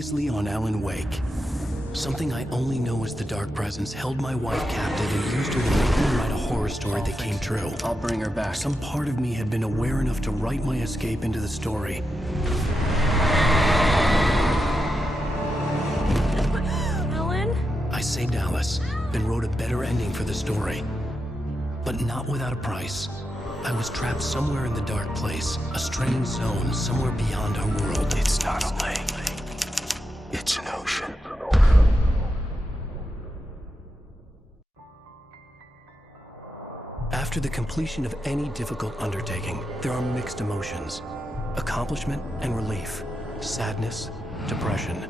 Previously on Alan Wake. Something I only know as the Dark Presence held my wife captive and used her to make me write a horror story that came true. I'll bring her back. Some part of me had been aware enough to write my escape into the story. Alan? I saved Alice, then wrote a better ending for the story. But not without a price. I was trapped somewhere in the dark place, a strange zone somewhere beyond our world. It's not a lake. It's an ocean. After the completion of any difficult undertaking, there are mixed emotions. Accomplishment and relief. Sadness, depression.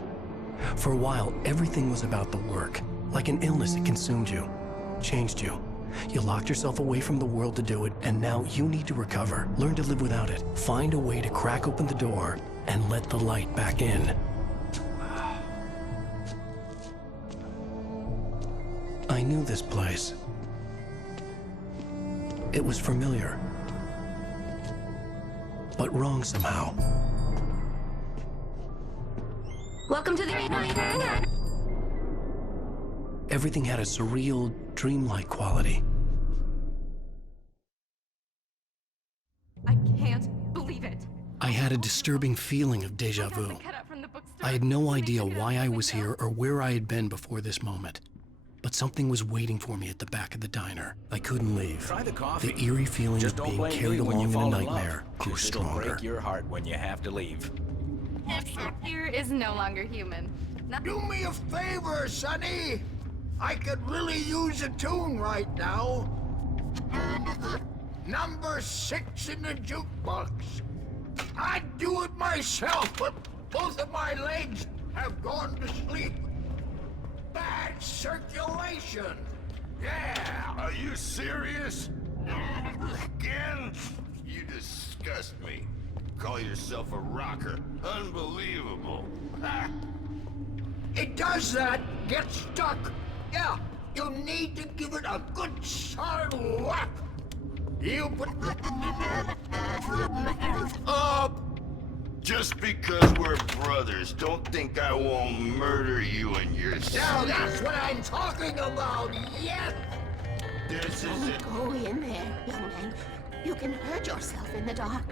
For a while, everything was about the work. Like an illness, it consumed you, changed you. You locked yourself away from the world to do it, and now you need to recover. Learn to live without it. Find a way to crack open the door and let the light back in. I knew this place. It was familiar, but wrong somehow. Welcome to the... Everything had a surreal, dreamlike quality. I can't believe it. I had a disturbing feeling of déjà vu. I had no idea why I was here or where I had been before this moment. But something was waiting for me at the back of the diner. I couldn't leave. Try the coffee. The eerie feeling Just of don't being blame carried me when you along in a fall in nightmare love. grew It'll stronger. break your heart when you have to leave. Here is no longer human. Do me a favor, Sonny. I could really use a tune right now. Number 6 in the jukebox. I'd do it myself, but both of my legs have gone to sleep. Bad circulation. Yeah. Are you serious? Again? You disgust me. Call yourself a rocker. Unbelievable. Ha! It does that. Get stuck. Yeah. You need to give it a good solid whack. You put... Just because we're brothers, don't think I won't murder you and your Now son. that's what I'm talking about. Yes. This is it. Go in there, young man. You can hurt yourself in the dark.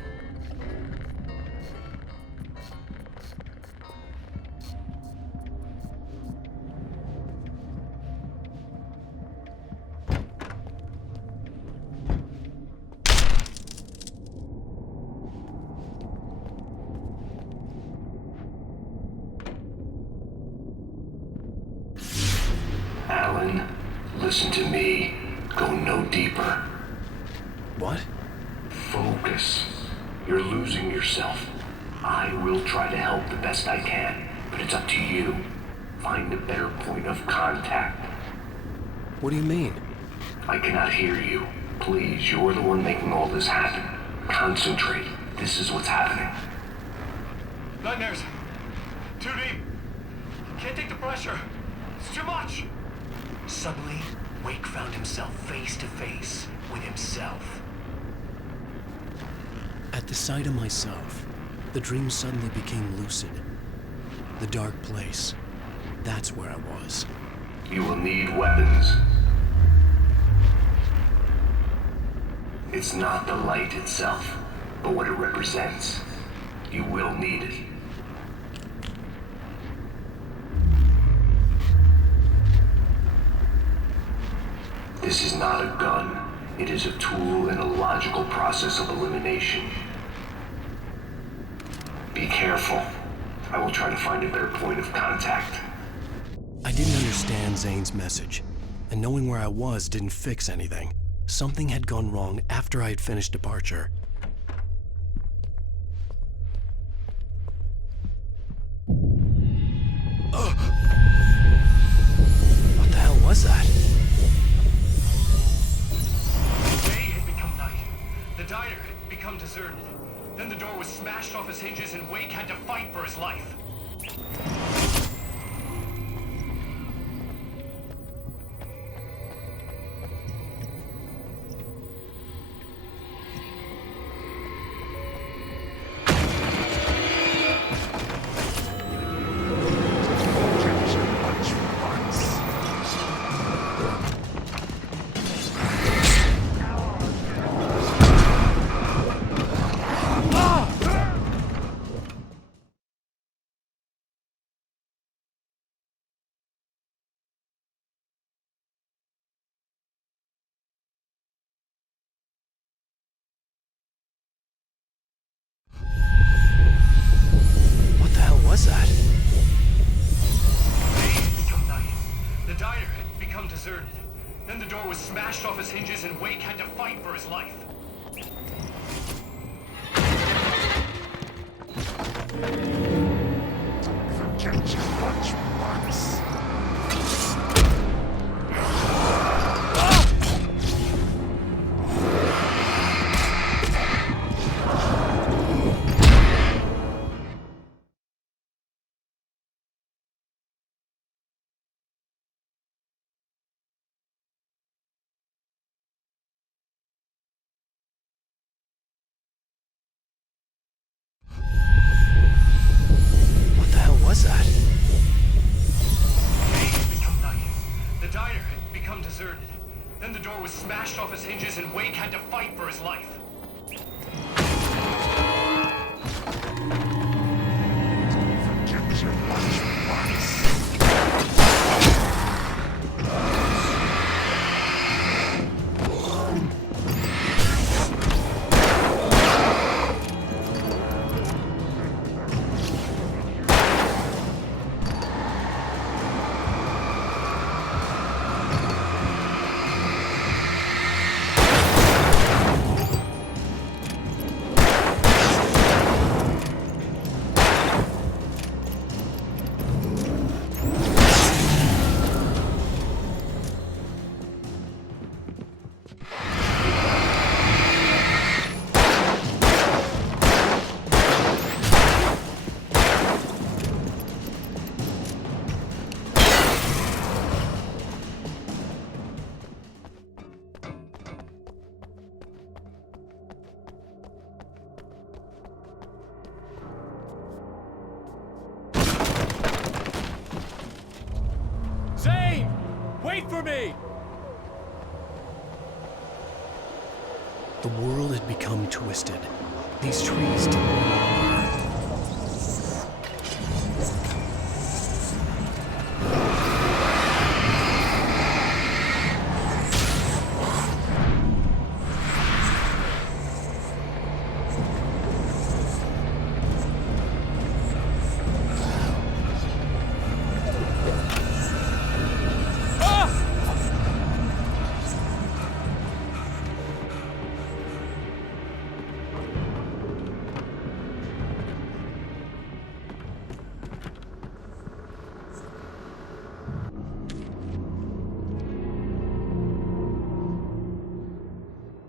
Alan, listen to me. Go no deeper. What? Focus. You're losing yourself. I will try to help the best I can, but it's up to you. Find a better point of contact. What do you mean? I cannot hear you. Please, you're the one making all this happen. Concentrate. This is what's happening. Nightmares. Too deep. Can't take the pressure. It's too much. Suddenly, Wake found himself face to face with himself. At the sight of myself, the dream suddenly became lucid. The dark place. That's where I was. You will need weapons. It's not the light itself, but what it represents. You will need it. This is not a gun. It is a tool in a logical process of elimination. Be careful. I will try to find a better point of contact. I didn't understand Zane's message, and knowing where I was didn't fix anything. Something had gone wrong after I had finished departure. What the hell was that? Day had become night. The diner had become deserted. Then the door was smashed off its hinges and Wake had to fight for his life. door was smashed off his hinges and Wake had to fight for his life. Forget your lunchbox. What the hell was that? Day had become night. The diner had become deserted. Then the door was smashed off his hinges and Wake had to fight for his life. Forget your lunchbox. Zane! Wait for me! The world had become twisted. These trees didn't belong.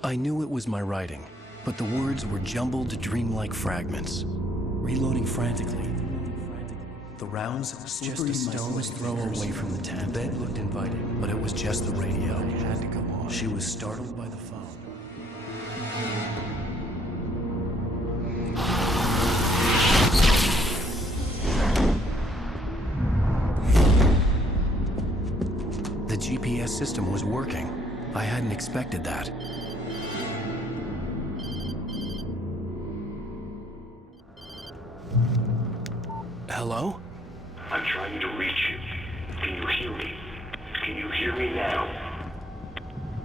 I knew it was my writing, but the words were jumbled, dreamlike fragments. Reloading frantically. The rounds slippery stones throw away from the tent. The bed looked inviting, but it was just the radio. It had to go on. She was startled by the phone. The GPS system was working. I hadn't expected that. Hello? I'm trying to reach you. Can you hear me? Can you hear me now?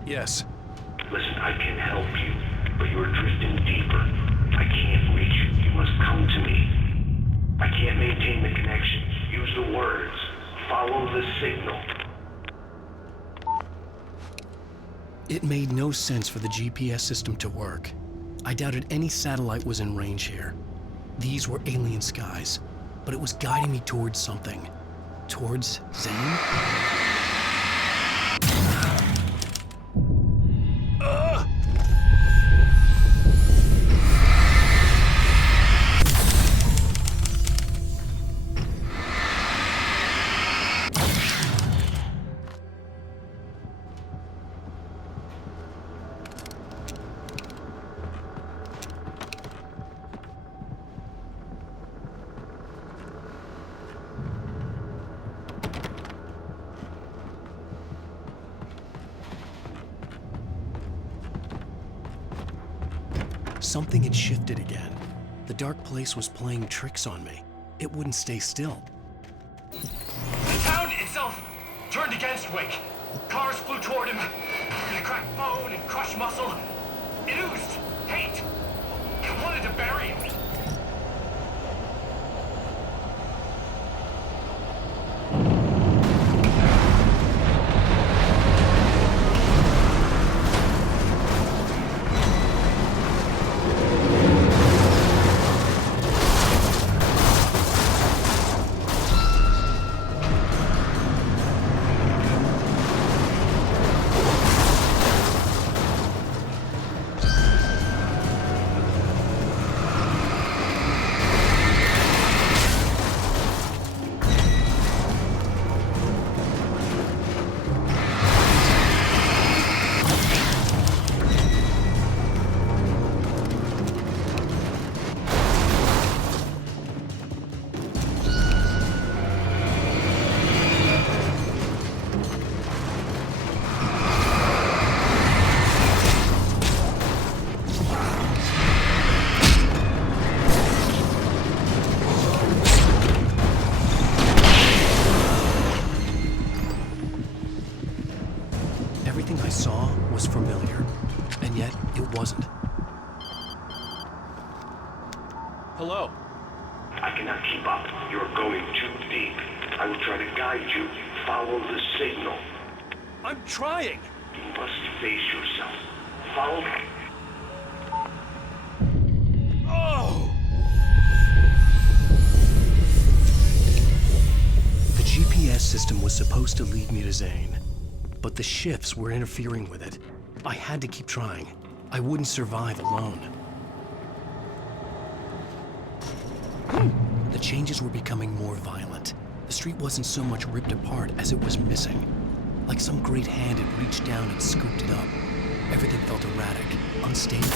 Yes. Listen, I can help you, but you're drifting deeper. I can't reach you. You must come to me. I can't maintain the connection. Use the words. Follow the signal. It made no sense for the GPS system to work. I doubted any satellite was in range here. These were alien skies, but it was guiding me towards something. Towards Zane? Something had shifted again. The dark place was playing tricks on me. It wouldn't stay still. The town itself turned against Wake. Cars flew toward him. They cracked bone and crushed muscle. It oozed hate. It wanted to bury him. Everything I saw was familiar, and yet it wasn't. Hello? I cannot keep up. You're going too deep. I will try to guide you. Follow the signal. I'm trying! You must face yourself. Follow me. Oh! The GPS system was supposed to lead me to Zane, but the shifts were interfering with it. I had to keep trying. I wouldn't survive alone. The changes were becoming more violent. The street wasn't so much ripped apart as it was missing. Like some great hand had reached down and scooped it up. Everything felt erratic, unstable.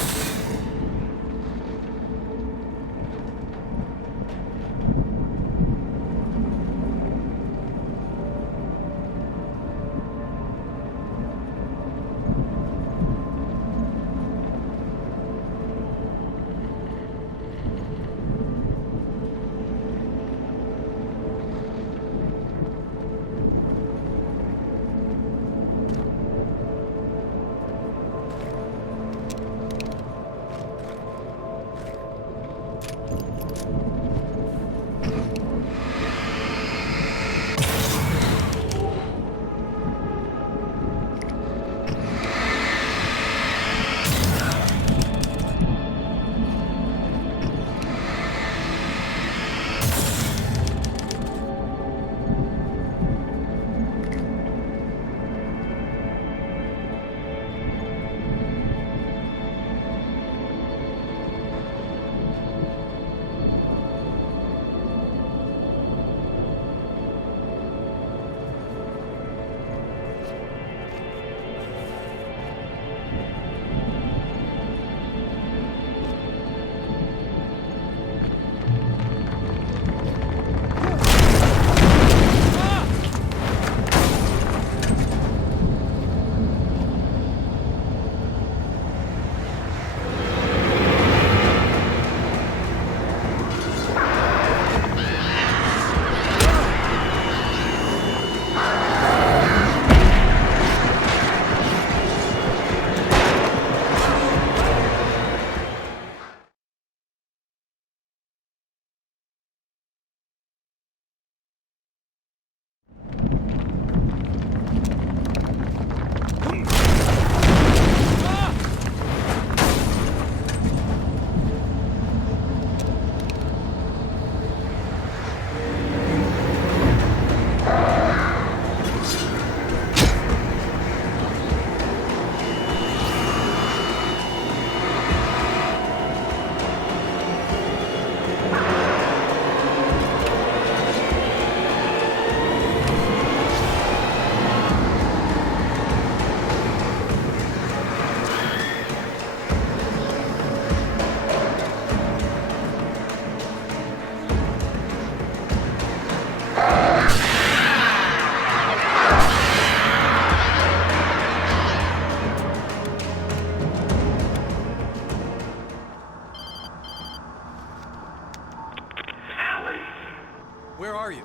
Where are you?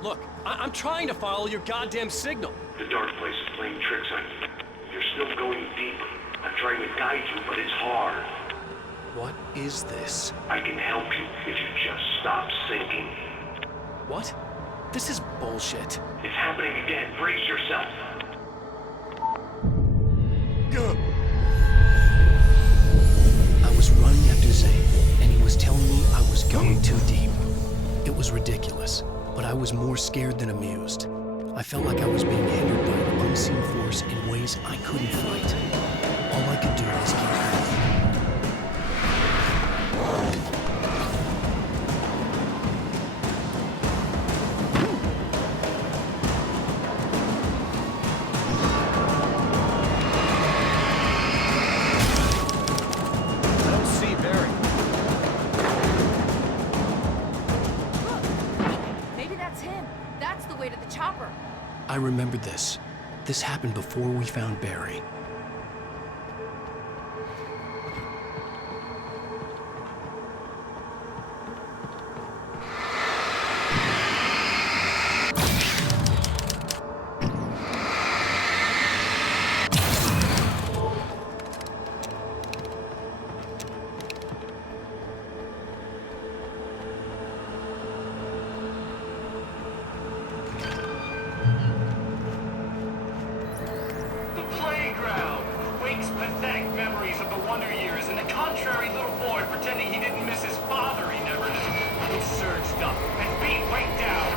Look, I'm trying to follow your goddamn signal. The dark place is playing tricks on you. You're still going deeper. I'm trying to guide you, but it's hard. What is this? I can help you if you just stop sinking. What? This is bullshit. It's happening again. Brace yourself. I was running after Zane, and he was telling me I was going too deep. It was ridiculous, but I was more scared than amused. I felt like I was being hindered by an unseen force in ways I couldn't fight. All I could do was keep going. I don't see Barry. Maybe that's him. That's the way to the chopper. I remembered this. This happened before we found Barry. Pathetic memories of the Wonder Years and the contrary little boy pretending he didn't miss his father he never knew. He surged up and beat Wake down,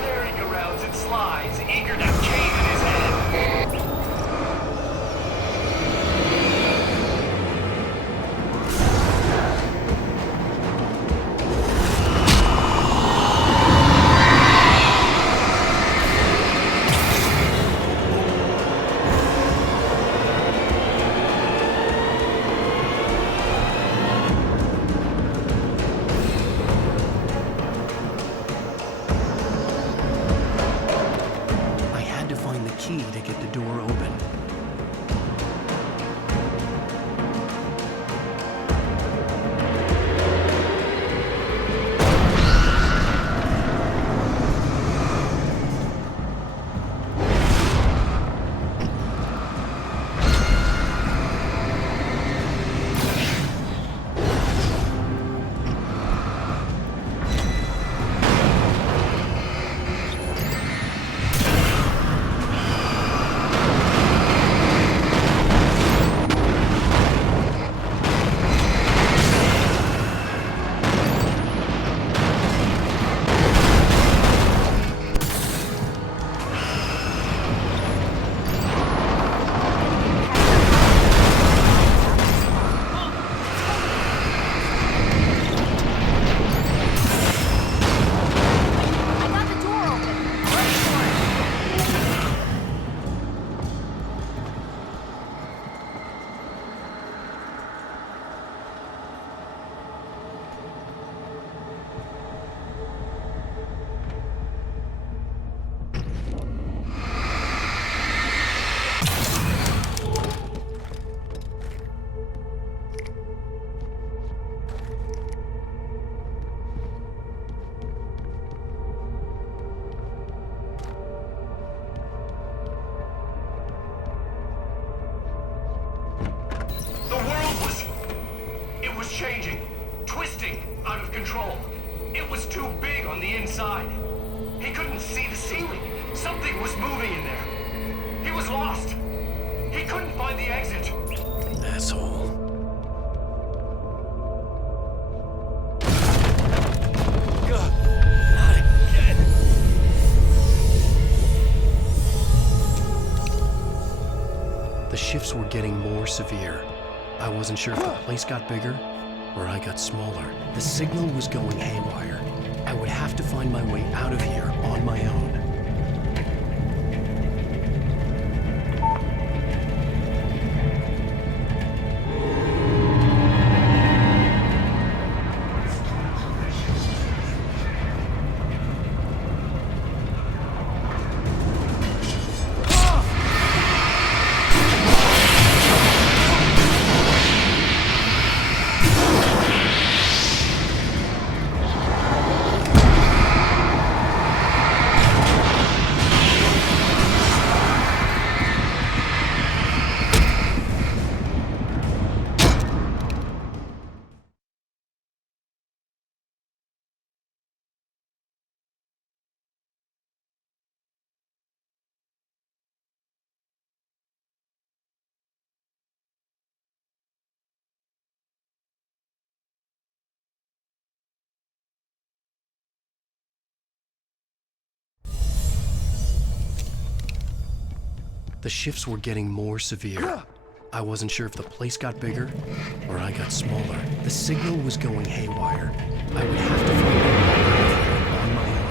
merry-go-rounds and slides, eager to cave in his head. I had to find the key to get the door open. I got the door open. Run for it. The world was... it was changing, twisting, out of control. It was too big on the inside. He couldn't see the ceiling. Something was moving in there. He was lost. He couldn't find the exit. Asshole. Not again. The shifts were getting more severe. I wasn't sure if the place got bigger or I got smaller. The signal was going haywire. I would have to find my way out of here on my own. The shifts were getting more severe. I wasn't sure if the place got bigger or I got smaller. The signal was going haywire. I would have to find my way out of here on my own.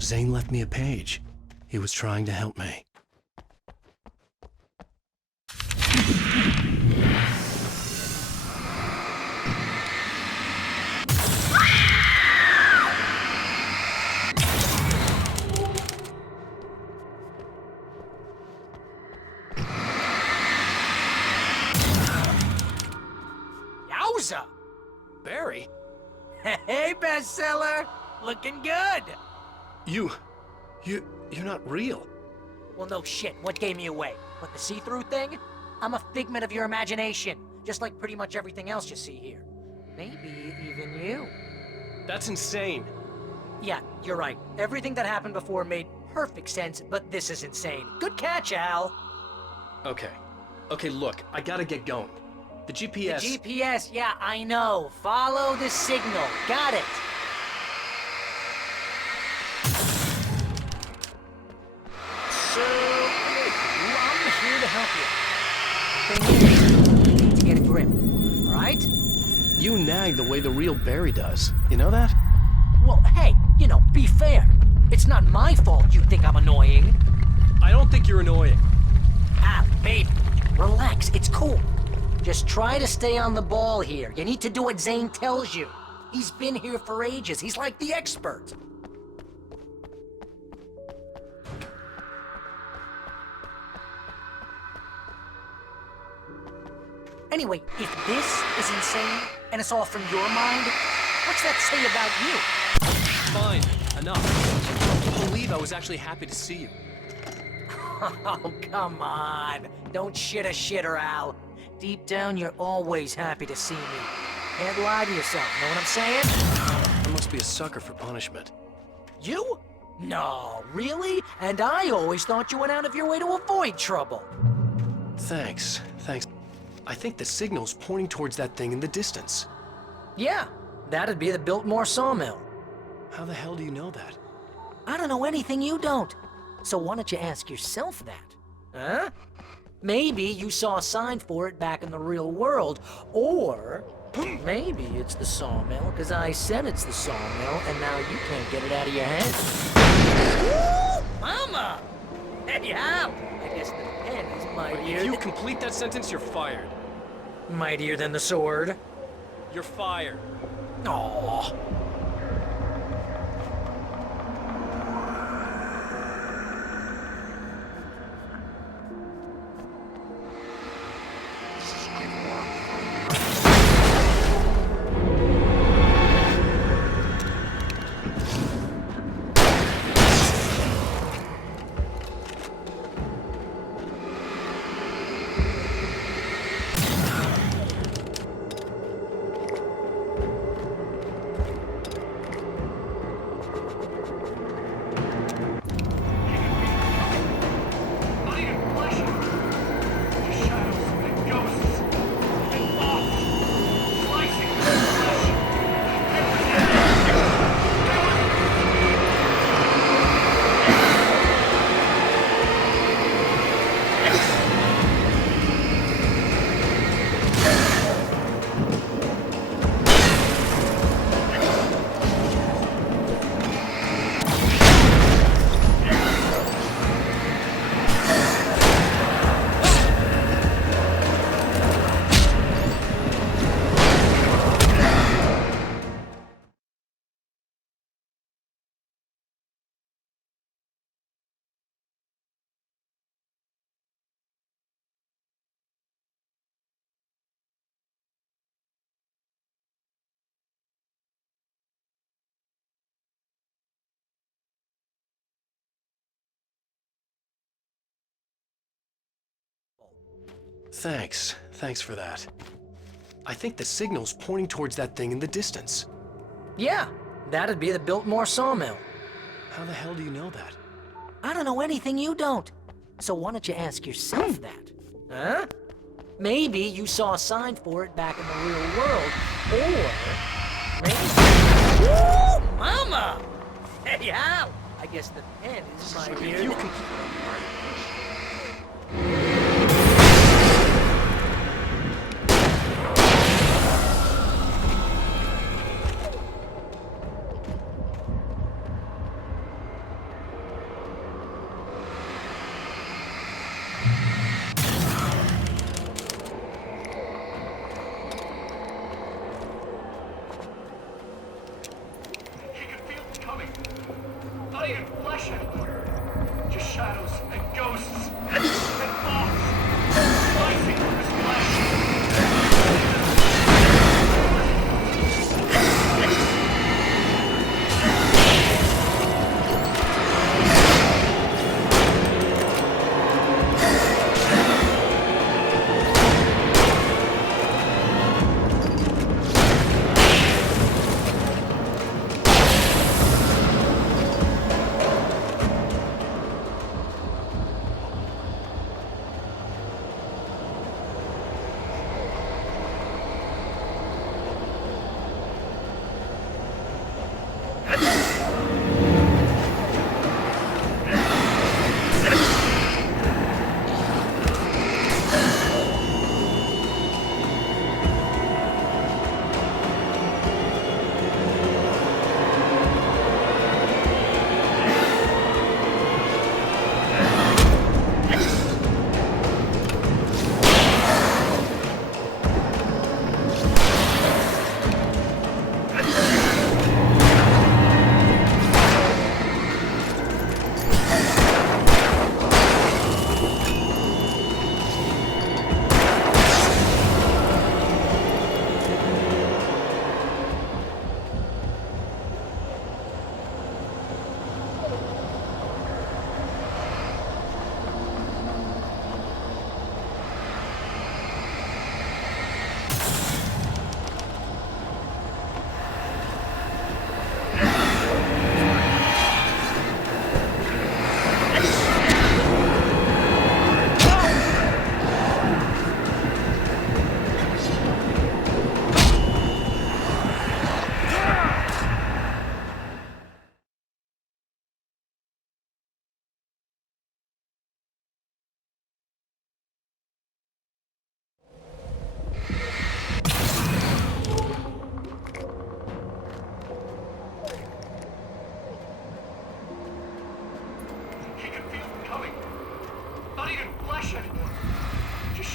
Zane left me a page. He was trying to help me. bestseller? Looking good. You're not real. Well, no shit. What gave me away? What, the see-through thing? I'm a figment of your imagination, just like pretty much everything else you see here. Maybe even you. That's insane. Yeah, you're right. Everything that happened before made perfect sense, but this is insane. Good catch, Al. Okay. Okay, look, I gotta get going. The GPS... The GPS, yeah, I know. Follow the signal. Got it. So, I'm here to help you. Thing is, you need to get a grip, alright? You nag the way the real Barry does. You know that? Well, hey, you know, be fair. It's not my fault you think I'm annoying. I don't think you're annoying. Ah, babe, relax, it's cool. Just try to stay on the ball here. You need to do what Zane tells you. He's been here for ages. He's like the expert. Anyway, if this is insane, and it's all from your mind, what's that say about you? Fine, enough. I can't believe I was actually happy to see you. Oh, come on. Don't shit a shitter, Al. Deep down, you're always happy to see me. Can't lie to yourself, know what I'm saying? I must be a sucker for punishment. You? No, really? And I always thought you went out of your way to avoid trouble. Thanks. I think the signal's pointing towards that thing in the distance. Yeah, that'd be the Biltmore sawmill. How the hell do you know that? I don't know anything you don't. So why don't you ask yourself that? Huh? Maybe you saw a sign for it back in the real world, or maybe it's the sawmill because I said it's the sawmill and now you can't get it out of your head. Woo! Mama! Hey, Al! I guess the pen is mightier. If you complete that sentence, you're fired. Mightier than the sword? You're fired. Aww. Thanks for that. I think the signal's pointing towards that thing in the distance. Yeah, that'd be the Biltmore sawmill. How the hell do you know that? I don't know anything you don't. So why don't you ask yourself that? Huh? Maybe you saw a sign for it back in the real world, or maybe... Woo! Mama! Hey, Al! I guess the pen is my If you can... Just shadows and ghosts and thoughts slicing through his flesh.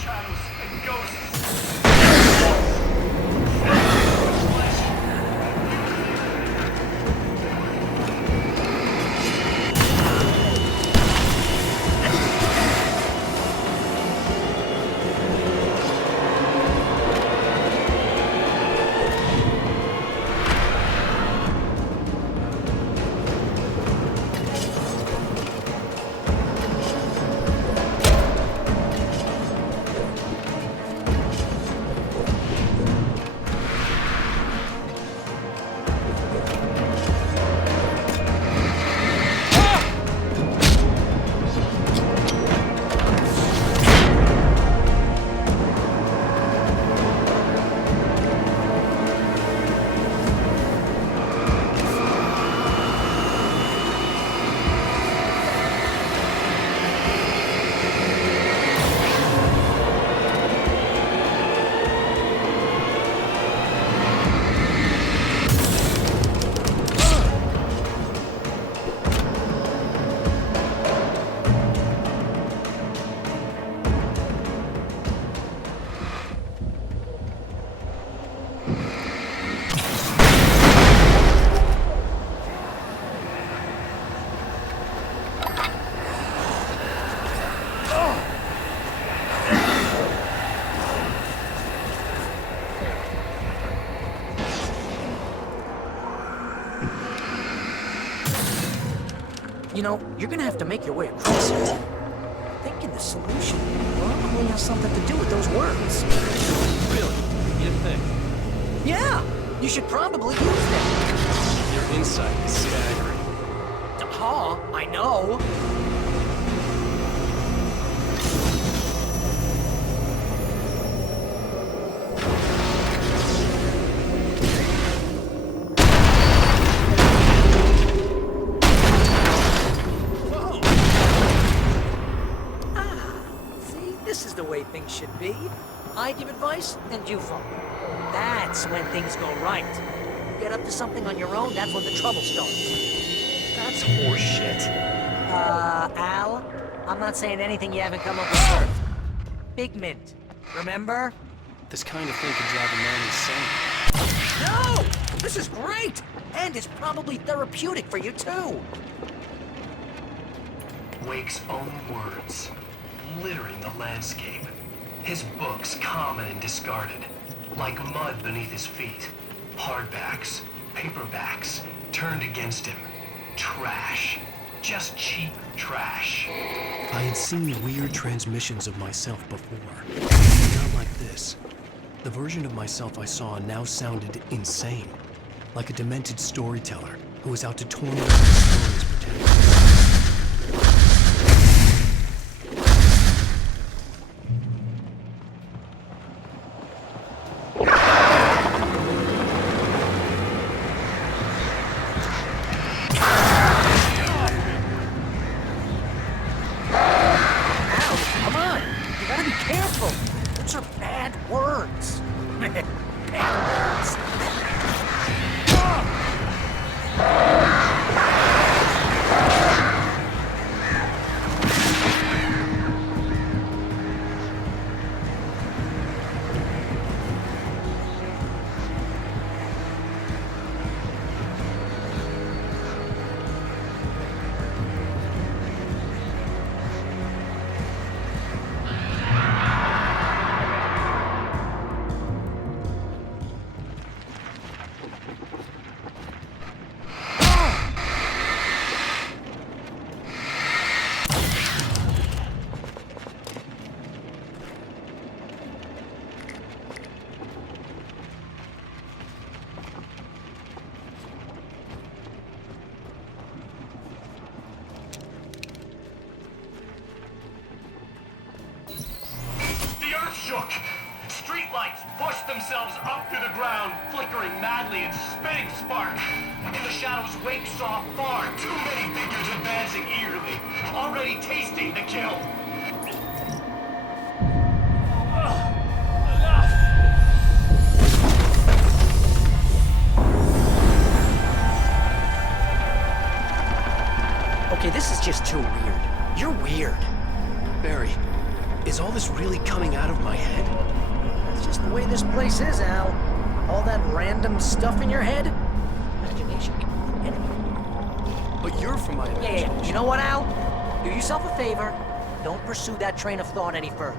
shadows and ghosts. You know, you're gonna have to make your way across here. Thinking the solution probably has something to do with those words. Really? You think? Yeah, you should probably use them. Your insight is staggering. I know. This is the way things should be. I give advice, and you follow. That's when things go right. Get up to something on your own, that's when the trouble starts. That's horseshit. Al, I'm not saying anything you haven't come up with first. Figment, remember? This kind of thing could drive a man insane. No! This is great! And it's probably therapeutic for you, too. Wake's own words, littering the landscape. His books common and discarded, like mud beneath his feet. Hardbacks, paperbacks, turned against him. Trash. Just cheap trash. I had seen weird transmissions of myself before. Not like this. The version of myself I saw now sounded insane. Like a demented storyteller who was out to torment his story's protagonist. Shook. Streetlights pushed themselves up through the ground, flickering madly and spitting spark. In the shadows, Wake saw far too many figures advancing eagerly, already tasting the kill. Okay, this is just too weird. You're weird. Barry, Is all this really coming out of my head? That's just the way this place is, Al. All that random stuff in your head? Imagination can be anything. But you're from my imagination. Yeah. You know what, Al? Do yourself a favor. Don't pursue that train of thought any further.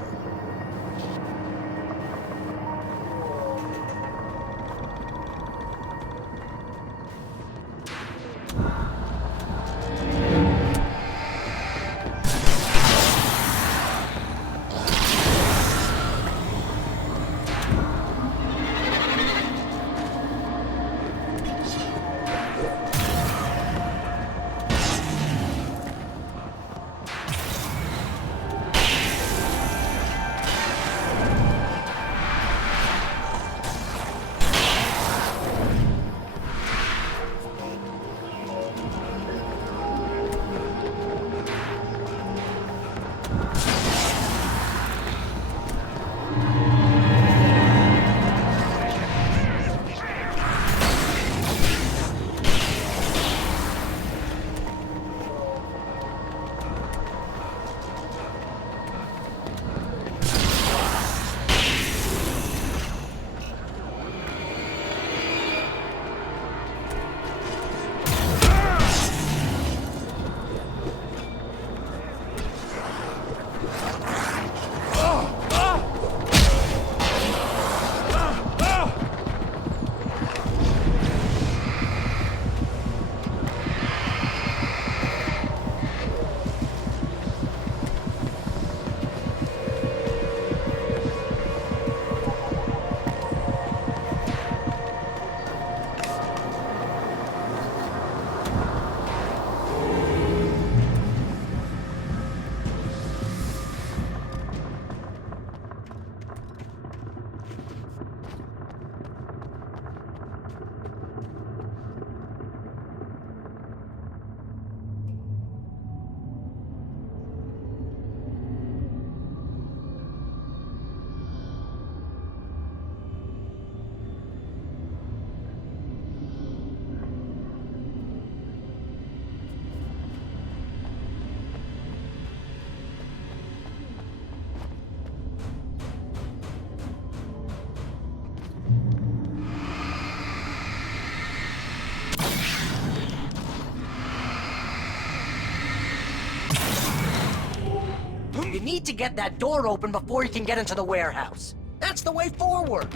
You need to get that door open before you can get into the warehouse. That's the way forward.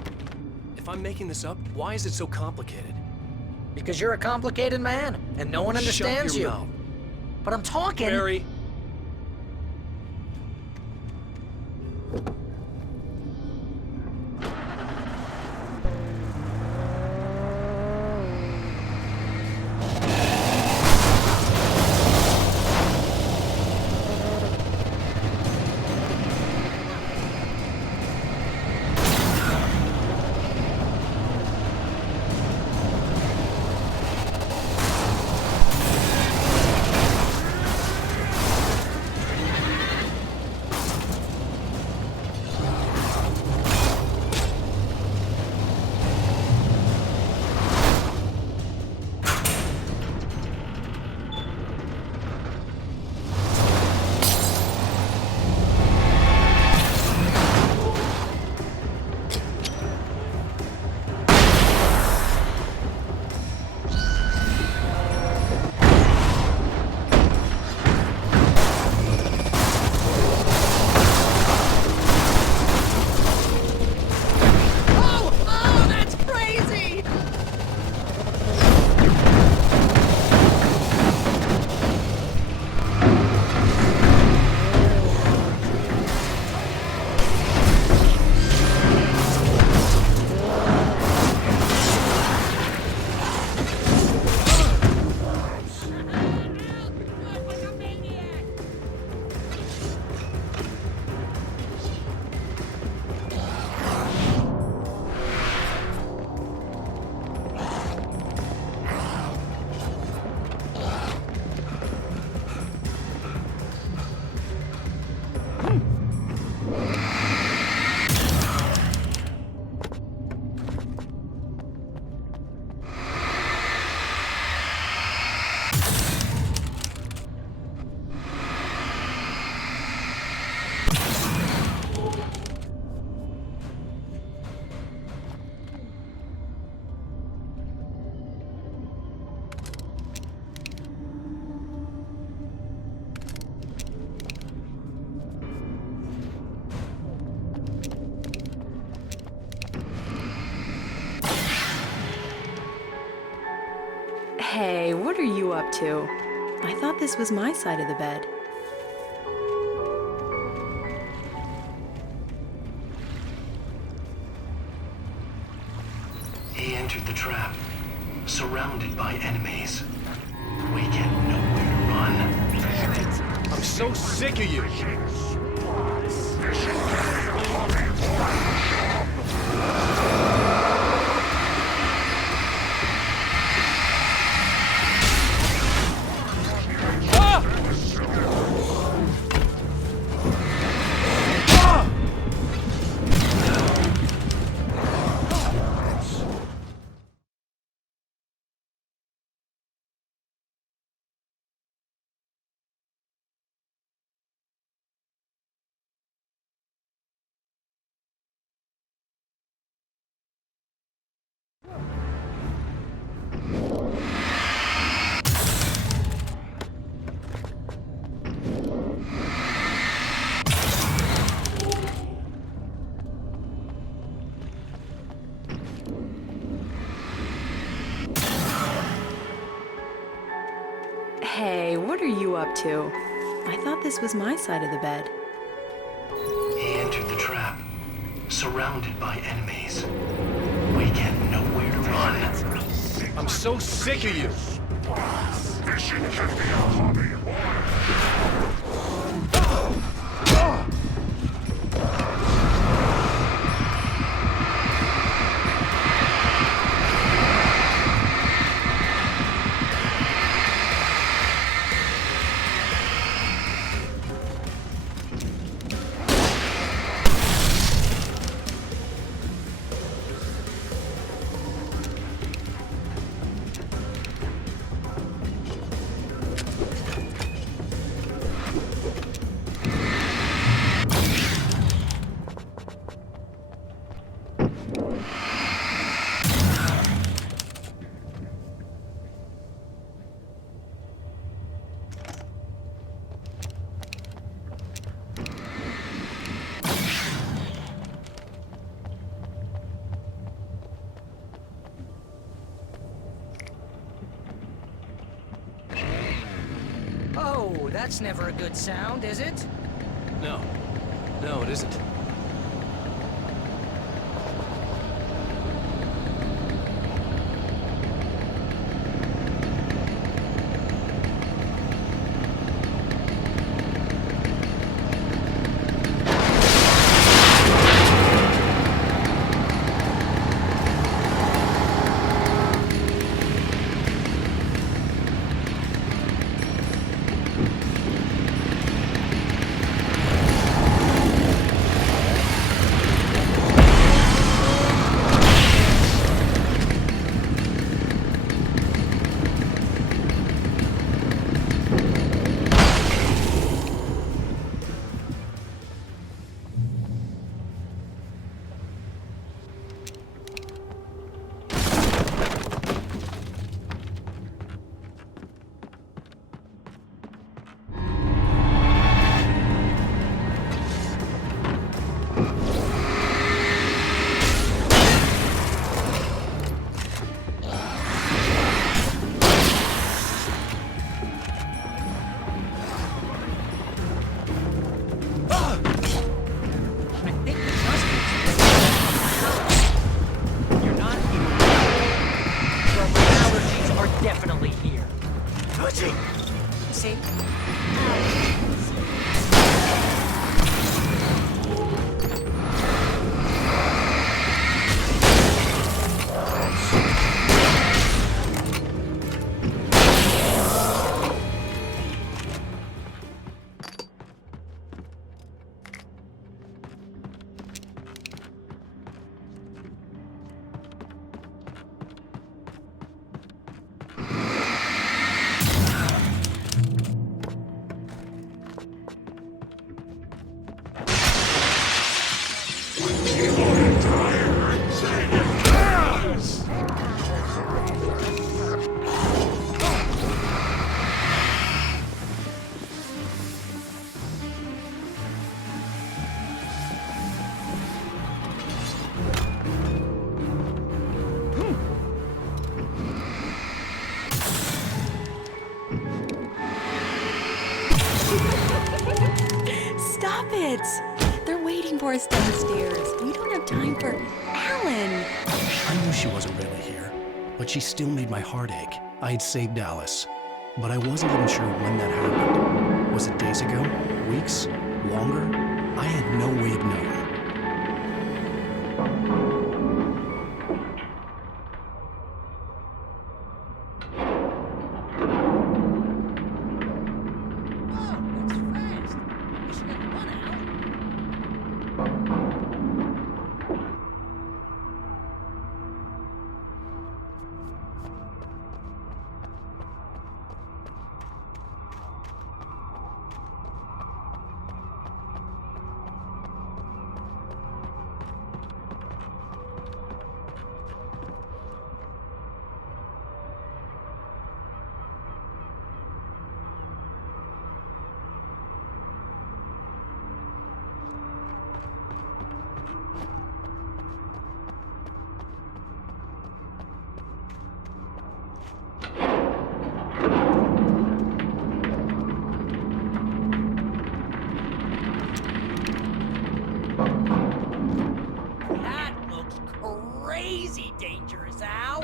If I'm making this up, why is it so complicated? Because you're a complicated man, and no one understands Shut your you. mouth. But I'm talking... Barry. Hey, what are you up to? I thought this was my side of the bed. He entered the trap, surrounded by enemies. We get nowhere to run. I'm so sick of you! Hey, what are you up to? I thought this was my side of the bed. He entered the trap, surrounded by enemies. We get nowhere to run. I'm so sick of you! Fishing can be a hobby. Oh, that's never a good sound, is it? No. No, it isn't. rabbits! They're waiting for us downstairs. We don't have time for Alan. I knew she wasn't really here, but she still made my heart ache. I had saved Alice, but I wasn't even sure when that happened. Was it days ago? Weeks? Longer? I had no way of knowing. That looks crazy dangerous, Al.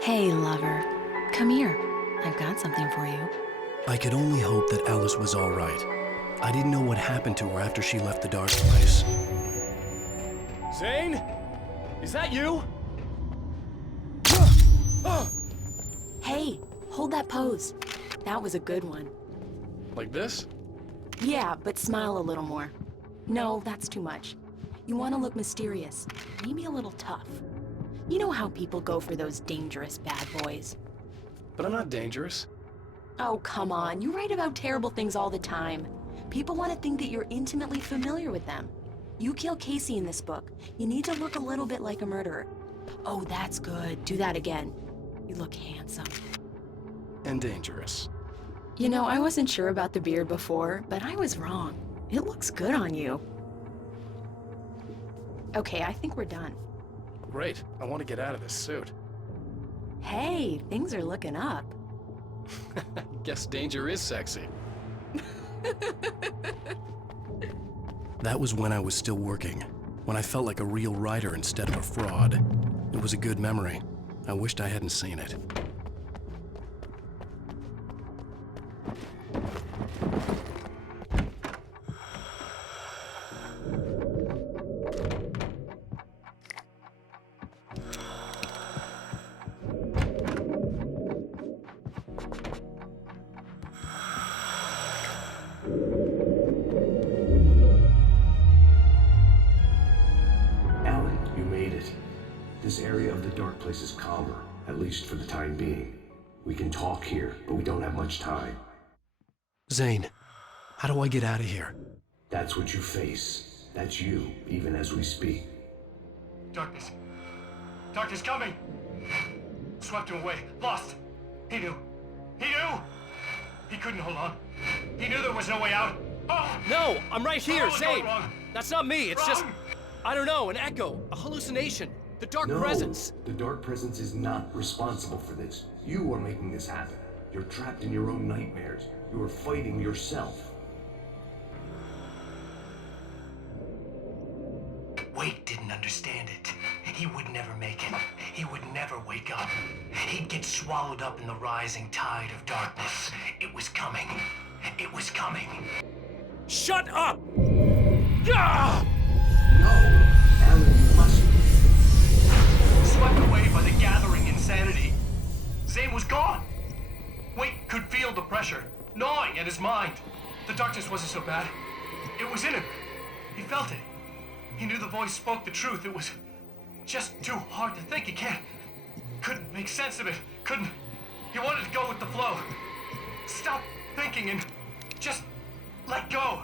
Hey, lover. Come here. I've got something for you. I could only hope that Alice was all right. I didn't know what happened to her after she left the dark place. Zane? Is that you? Hey, hold that pose. That was a good one. Like this? Yeah, but smile a little more. No, that's too much. You want to look mysterious, maybe a little tough. You know how people go for those dangerous bad boys. But I'm not dangerous. Oh, come on. You write about terrible things all the time. People want to think that you're intimately familiar with them. You kill Casey in this book. You need to look a little bit like a murderer. Oh, that's good. Do that again. You look handsome. And dangerous. You know, I wasn't sure about the beard before, but I was wrong. It looks good on you. Okay, I think we're done. Great. I want to get out of this suit. Hey, things are looking up. Guess danger is sexy. That was when I was still working, when I felt like a real writer instead of a fraud. It was a good memory. I wished I hadn't seen it. Alan, you made it. This area of the dark place is calmer, at least for the time being. We can talk here, but we don't have much time. Zane, how do I get out of here? That's what you face. That's you, even as we speak. Darkness. Darkness coming! Swept him away. Lost. He knew. He knew! He couldn't hold on. He knew there was no way out. Oh! No, I'm right here, Oh, no, Zane. wrong. That's not me. It's just, Wrong. I don't know, an echo, a hallucination, the dark No, presence. the dark presence is not responsible for this. You are making this happen. You're trapped in your own nightmares. You are fighting yourself. Wake didn't understand it. He would never make it. He would never wake up. He'd get swallowed up in the rising tide of darkness. It was coming. It was coming. Shut up! Ah! No! Alan, you mustn't. Swept away by the gathering insanity. Zane was gone. Wake could feel the pressure, gnawing at his mind. The darkness wasn't so bad. It was in him. He felt it. He knew the voice spoke the truth. It was just too hard to think. He couldn't make sense of it. He wanted to go with the flow. Stop thinking and just let go.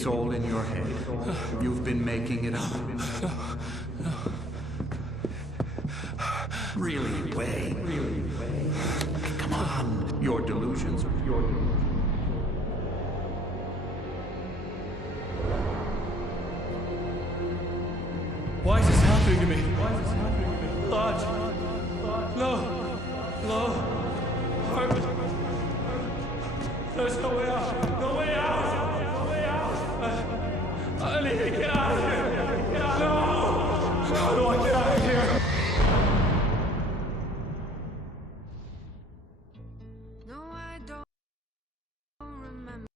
It's all in your head. You've been making it up. Really, Wei? Come on. Your delusions. Why is this happening to me? Lodge. No. Harvard. There's no way out. No way out. No way out. I need to get out of here. No. How do I get out of here? No, I don't remember.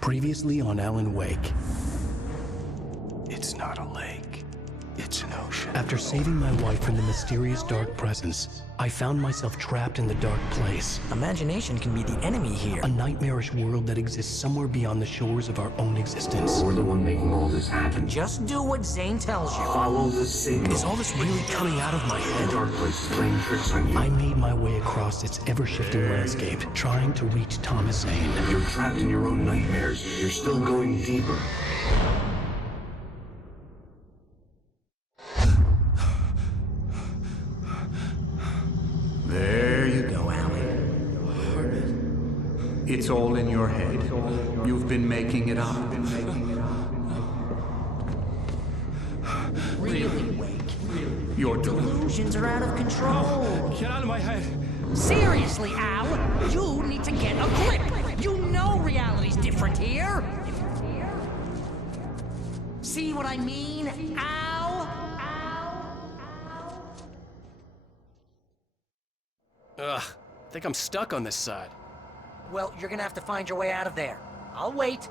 Previously on Alan Wake. It's not a lake. It's an ocean. After saving my wife from the mysterious dark presence, I found myself trapped in the dark place. Imagination can be the enemy here. A nightmarish world that exists somewhere beyond the shores of our own existence. We're the one making all this happen. Just do what Zane tells you. Follow the signal. Is all this really coming out of my head? The dark place is playing tricks on you. I made my way across its ever-shifting landscape, trying to reach Thomas Zane. You're trapped in your own nightmares. You're still going deeper. There you go, Alan. It's all in your head. You've been making it up. Really, Wake? Your delusions. Delusions are out of control. Get out of my head. Seriously, Al, you need to get a grip. You know reality's different here. See what I mean, Al? Ugh, I think I'm stuck on this side. Well, you're gonna have to find your way out of there. I'll wait.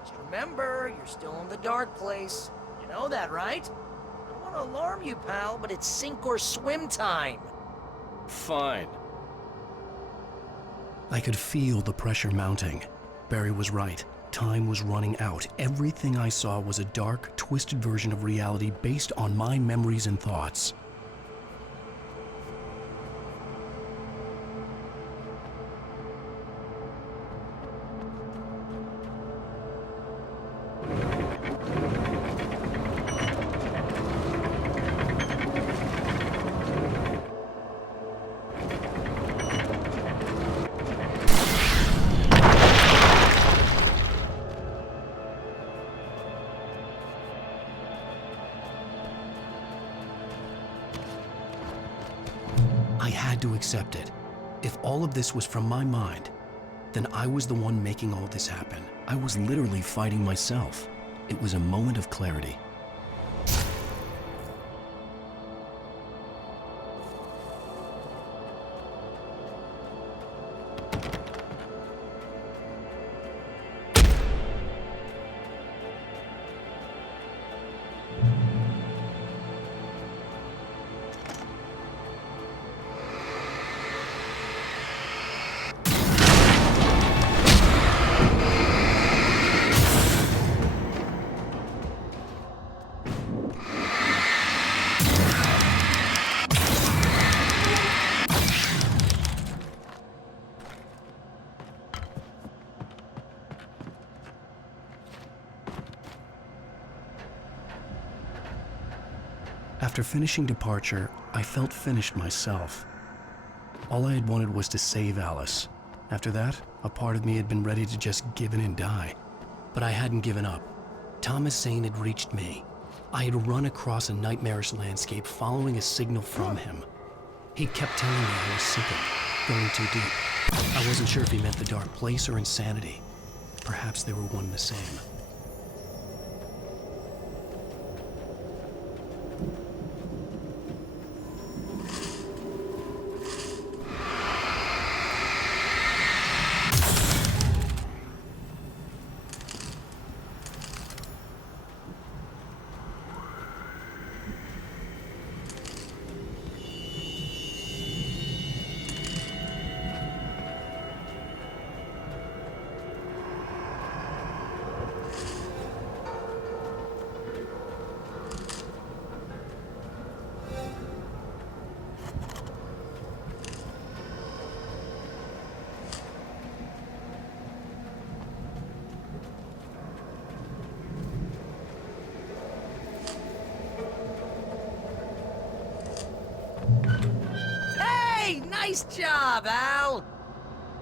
Just remember, you're still in the dark place. You know that, right? I don't want to alarm you, pal, but it's sink or swim time. Fine. I could feel the pressure mounting. Barry was right. Time was running out. Everything I saw was a dark, twisted version of reality based on my memories and thoughts. I had to accept it. If all of this was from my mind, then I was the one making all this happen. I was literally fighting myself. It was a moment of clarity. After finishing Departure, I felt finished myself. All I had wanted was to save Alice. After that, a part of me had been ready to just give in and die. But I hadn't given up. Thomas Zane had reached me. I had run across a nightmarish landscape following a signal from him. He kept telling me I was sinking, going too deep. I wasn't sure if he meant the dark place or insanity. Perhaps they were one and the same. Nice job, Al!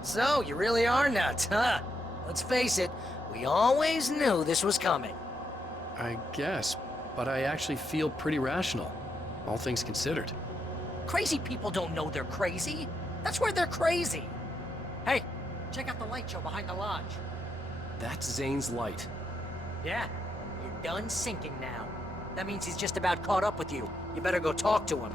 So, you really are nuts, huh? Let's face it, we always knew this was coming. I guess, but I actually feel pretty rational, all things considered. Crazy people don't know they're crazy. That's where they're crazy. Hey, check out the light show behind the lodge. That's Zane's light. Yeah, you're done sinking now. That means he's just about caught up with you. You better go talk to him.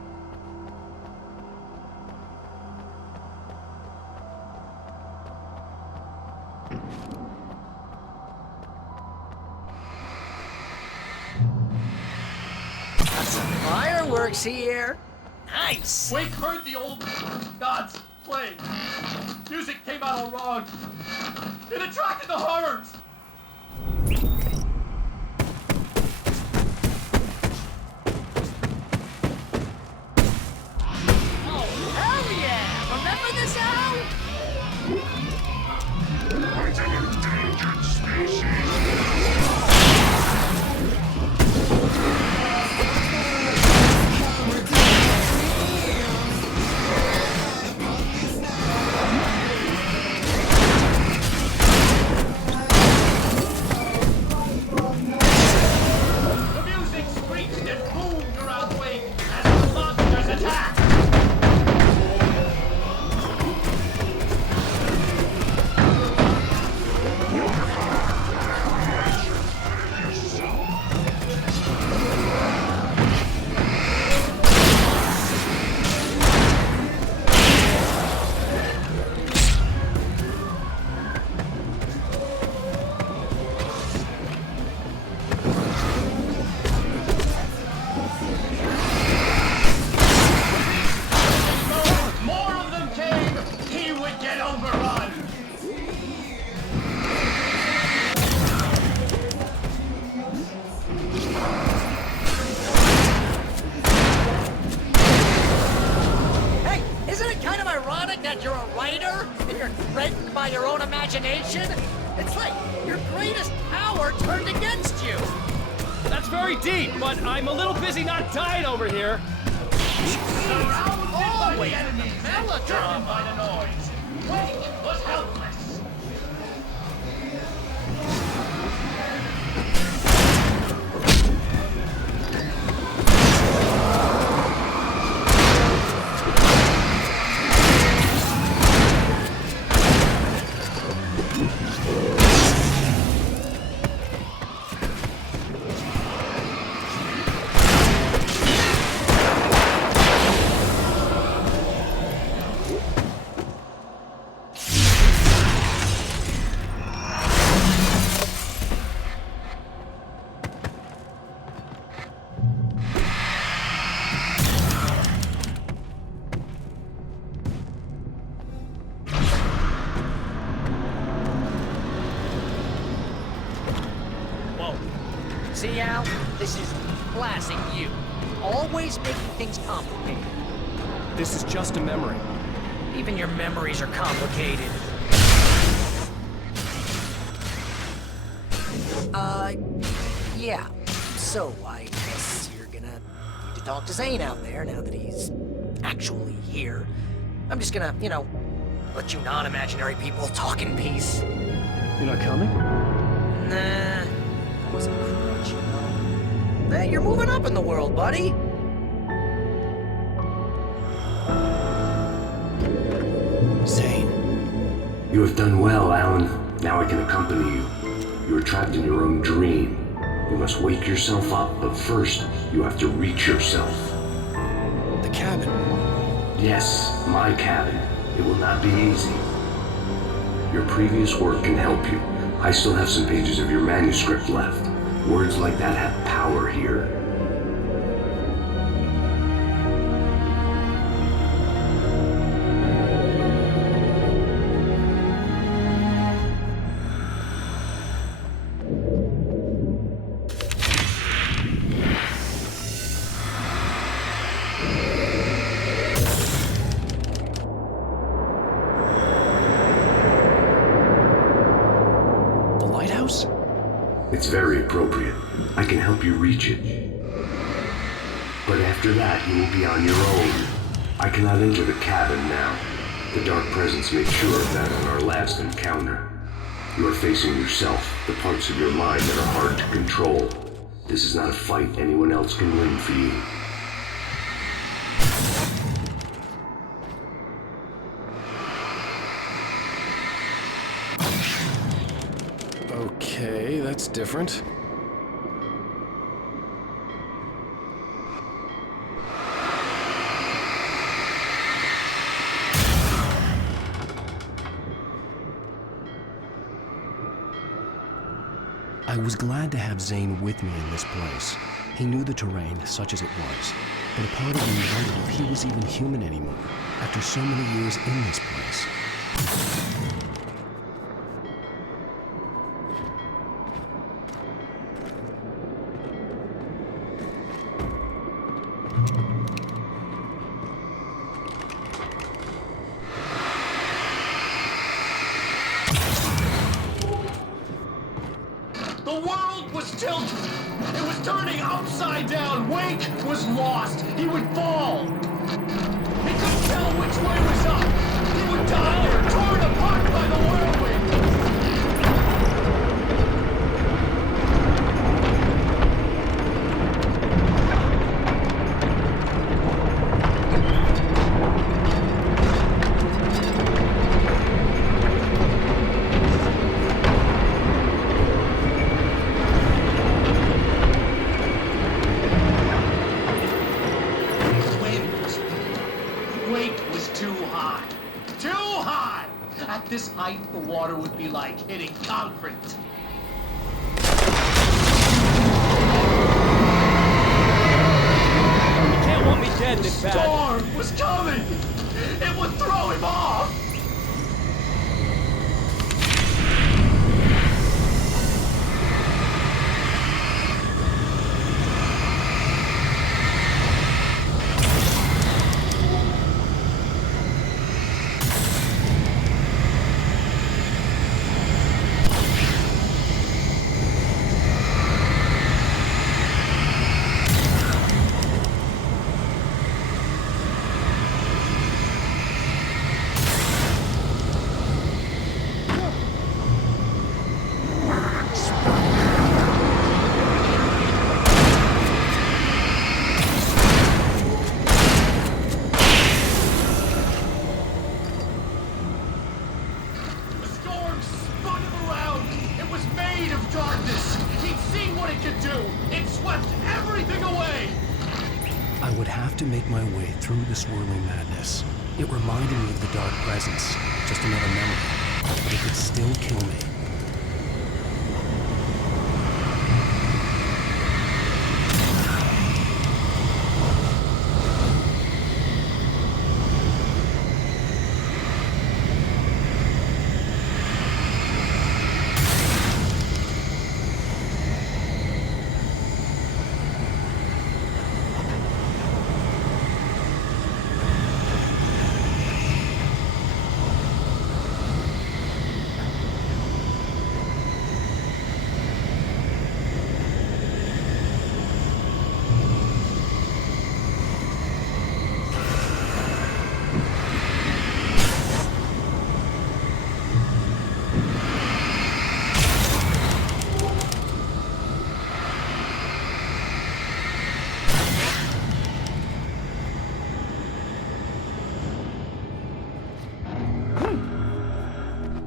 Got some fireworks here. Nice! Wake heard the old gods play. Music came out all wrong. It attracted the horrors. Oh, hell yeah! Remember this, Al? It's an endangered species. The music screeched and boomed around Wake as the monsters attacked. More of them came, he would get overrun. Hey, isn't it kind of ironic that you're a writer and you're threatened by your own imagination? It's like your greatest power turned against you. That's very deep, but I'm a little busy not dying over here. Always Melodrama by the noise. Wake was helpless. Whoa. See, Al? This is classic you. Always making things complicated. This is just a memory. Even your memories are complicated. Yeah. So, I guess you're gonna need to talk to Zane out there now that he's actually here. I'm just gonna, let you non-imaginary people talk in peace. You're not coming? Nah, that was a crutch, Hey, you're moving up in the world, buddy. Zane. You have done well, Alan. Now I can accompany you. You are trapped in your own dream. You must wake yourself up, but first, you have to reach yourself. The cabin. Yes, my cabin. It will not be easy. Your previous work can help you. I still have some pages of your manuscript left. Words like that have power here. It's very appropriate. I can help you reach it. But after that, you will be on your own. I cannot enter the cabin now. The Dark Presence made sure of that on our last encounter. You are facing yourself, the parts of your mind that are hard to control. This is not a fight anyone else can win for you. Okay, that's different. I was glad to have Zane with me in this place. He knew the terrain, such as it was, but a part of me wondered if he was even human anymore, after so many years in this place. The world was tilted. It was turning upside down. Wake was lost. He would fall. He couldn't tell which way was up. He would die there, torn apart by the whirlwind. This height, the water would be like hitting concrete. You can't want me dead this bad. The storm was coming! It would throw him off! I would have to make my way through the swirling madness. It reminded me of the Dark Presence, just another memory, but it could still kill me.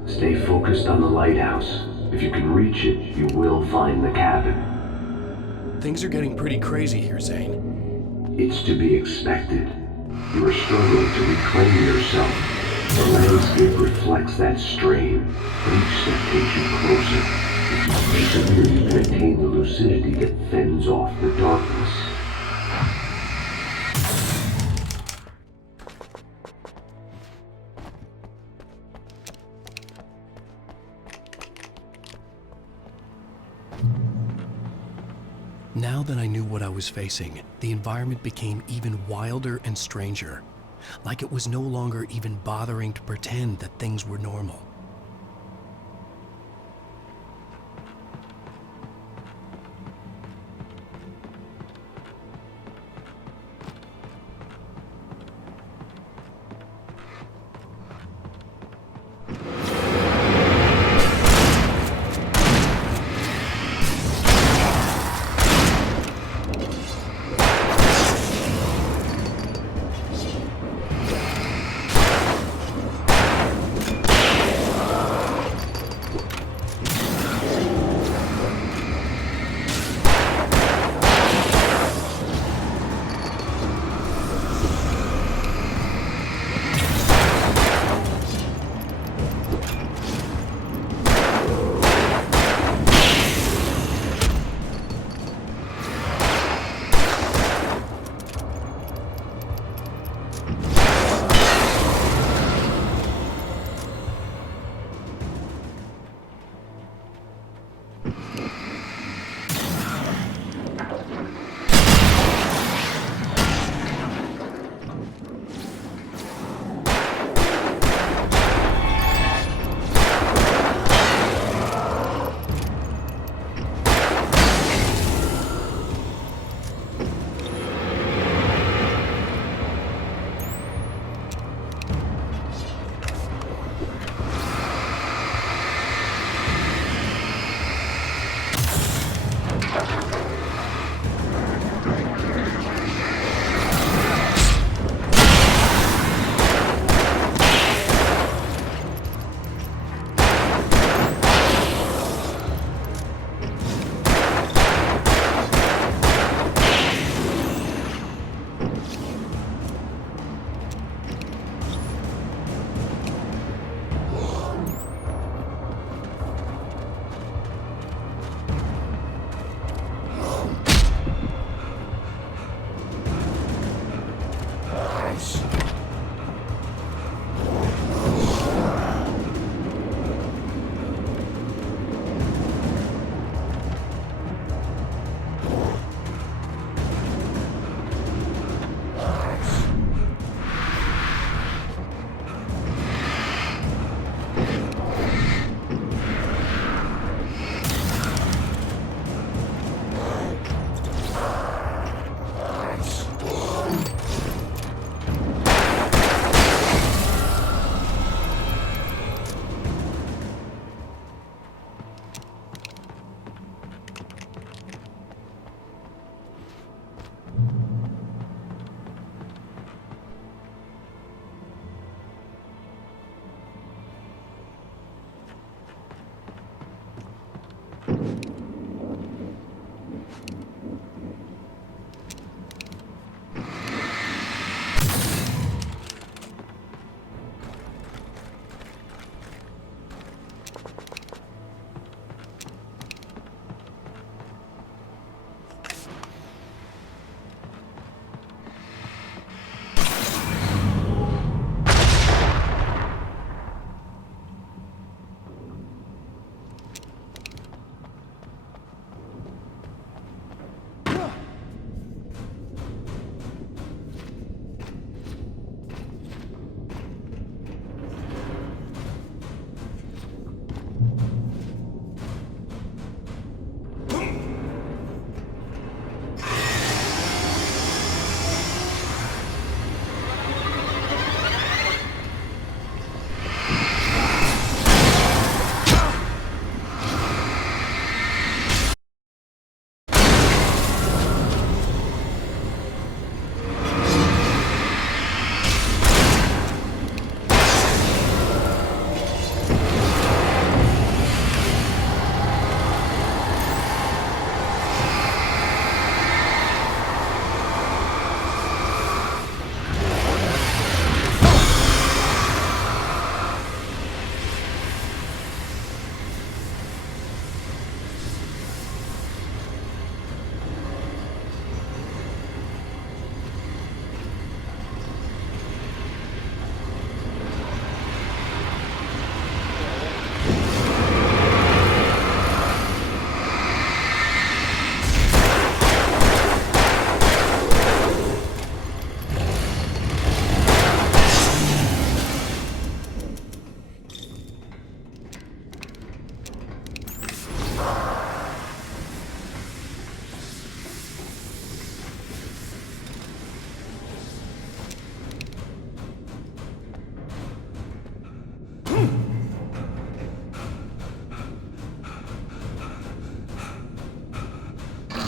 Stay focused on the lighthouse. If you can reach it, you will find the cabin. Things are getting pretty crazy here, Zane. It's to be expected. You are struggling to reclaim yourself. The landscape reflects that strain, but each step takes you closer. If you persevere, you can attain the lucidity that fends off the darkness. Now that I knew what I was facing, the environment became even wilder and stranger, like it was no longer even bothering to pretend that things were normal.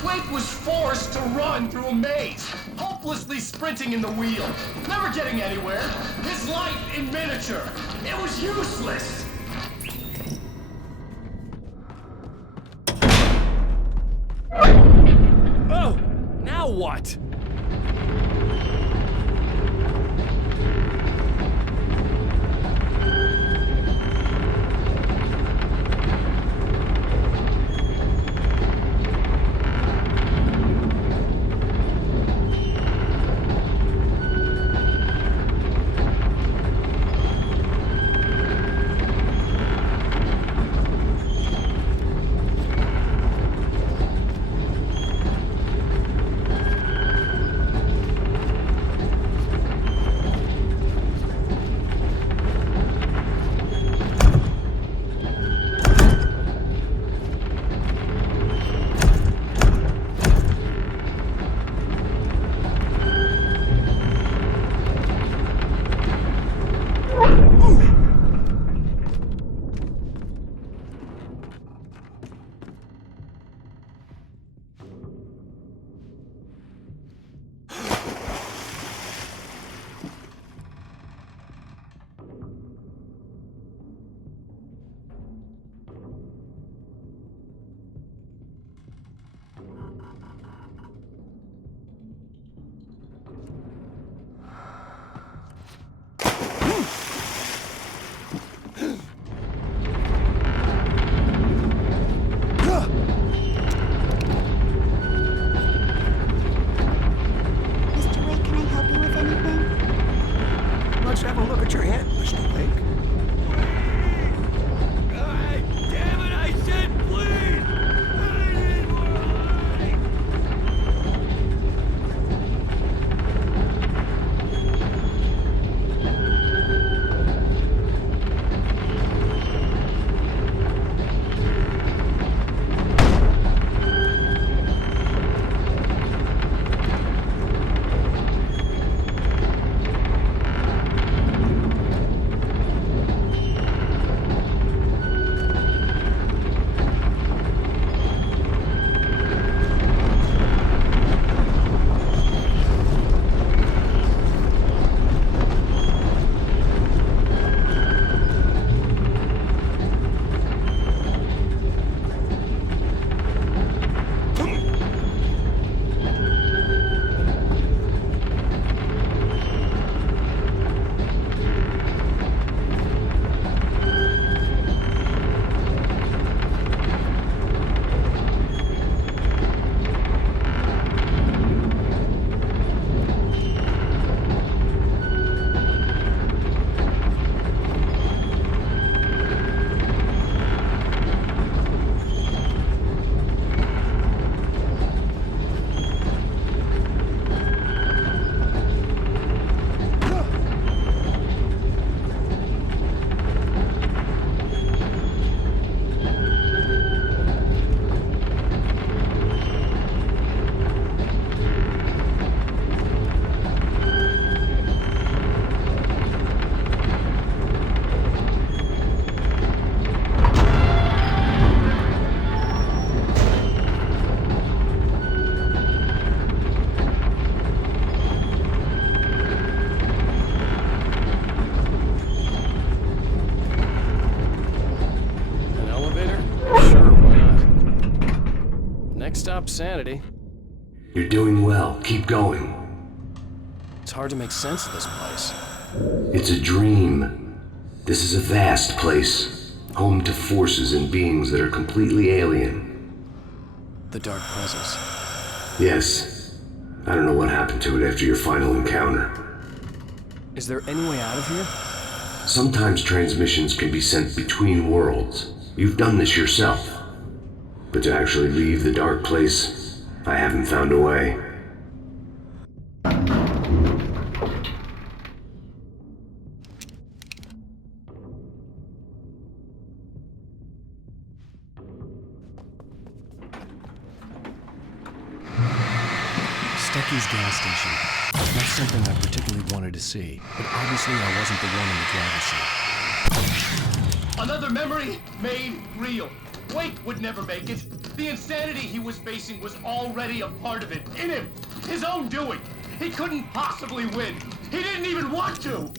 Wake was forced to run through a maze, hopelessly sprinting in the wheel, never getting anywhere. His life in miniature. It was useless. Oh, now what? Next stop, sanity. You're doing well. Keep going. It's hard to make sense of this place. It's a dream. This is a vast place, home to forces and beings that are completely alien. The Dark Presence. Yes. I don't know what happened to it after your final encounter. Is there any way out of here? Sometimes transmissions can be sent between worlds. You've done this yourself. But to actually leave the dark place, I haven't found a way. Stucky's gas station. Not something I particularly wanted to see, but obviously I wasn't the one in the driver's seat. Another memory made real. Wake would never make it. The insanity he was facing was already a part of it, in him. His own doing. He couldn't possibly win. He didn't even want to.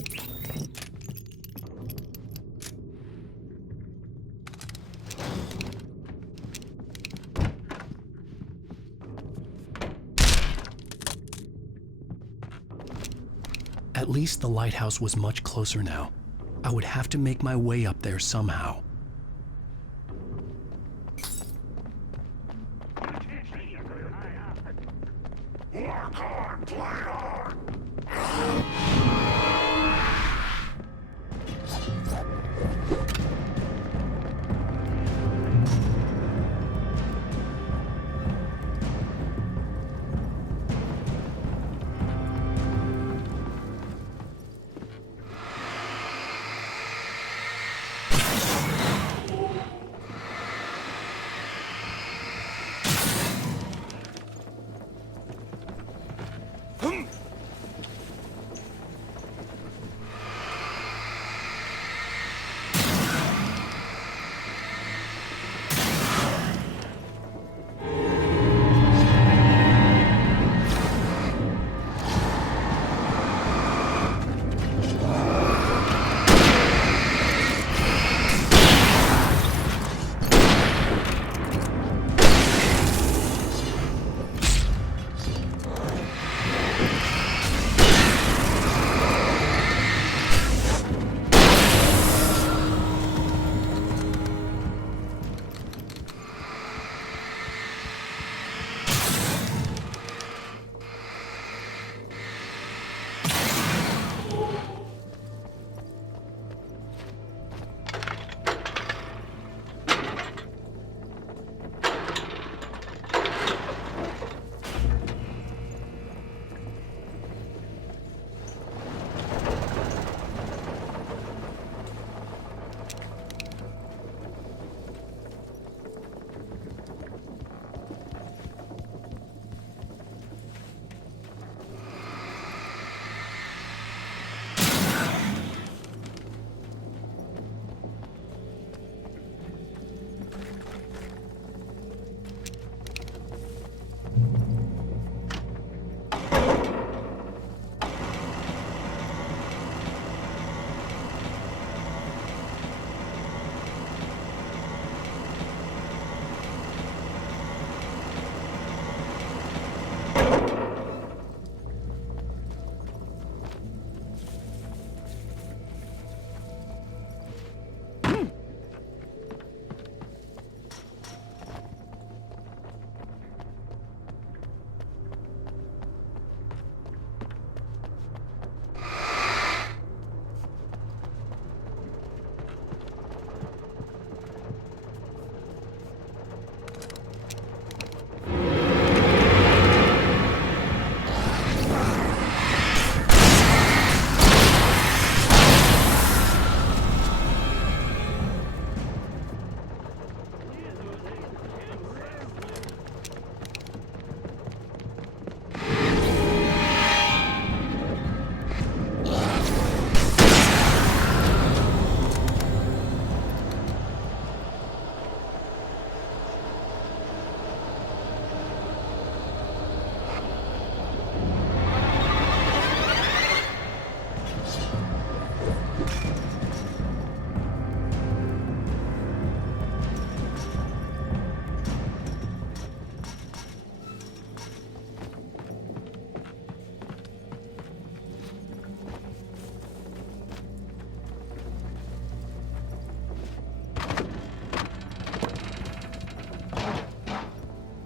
At least the lighthouse was much closer now. I would have to make my way up there somehow.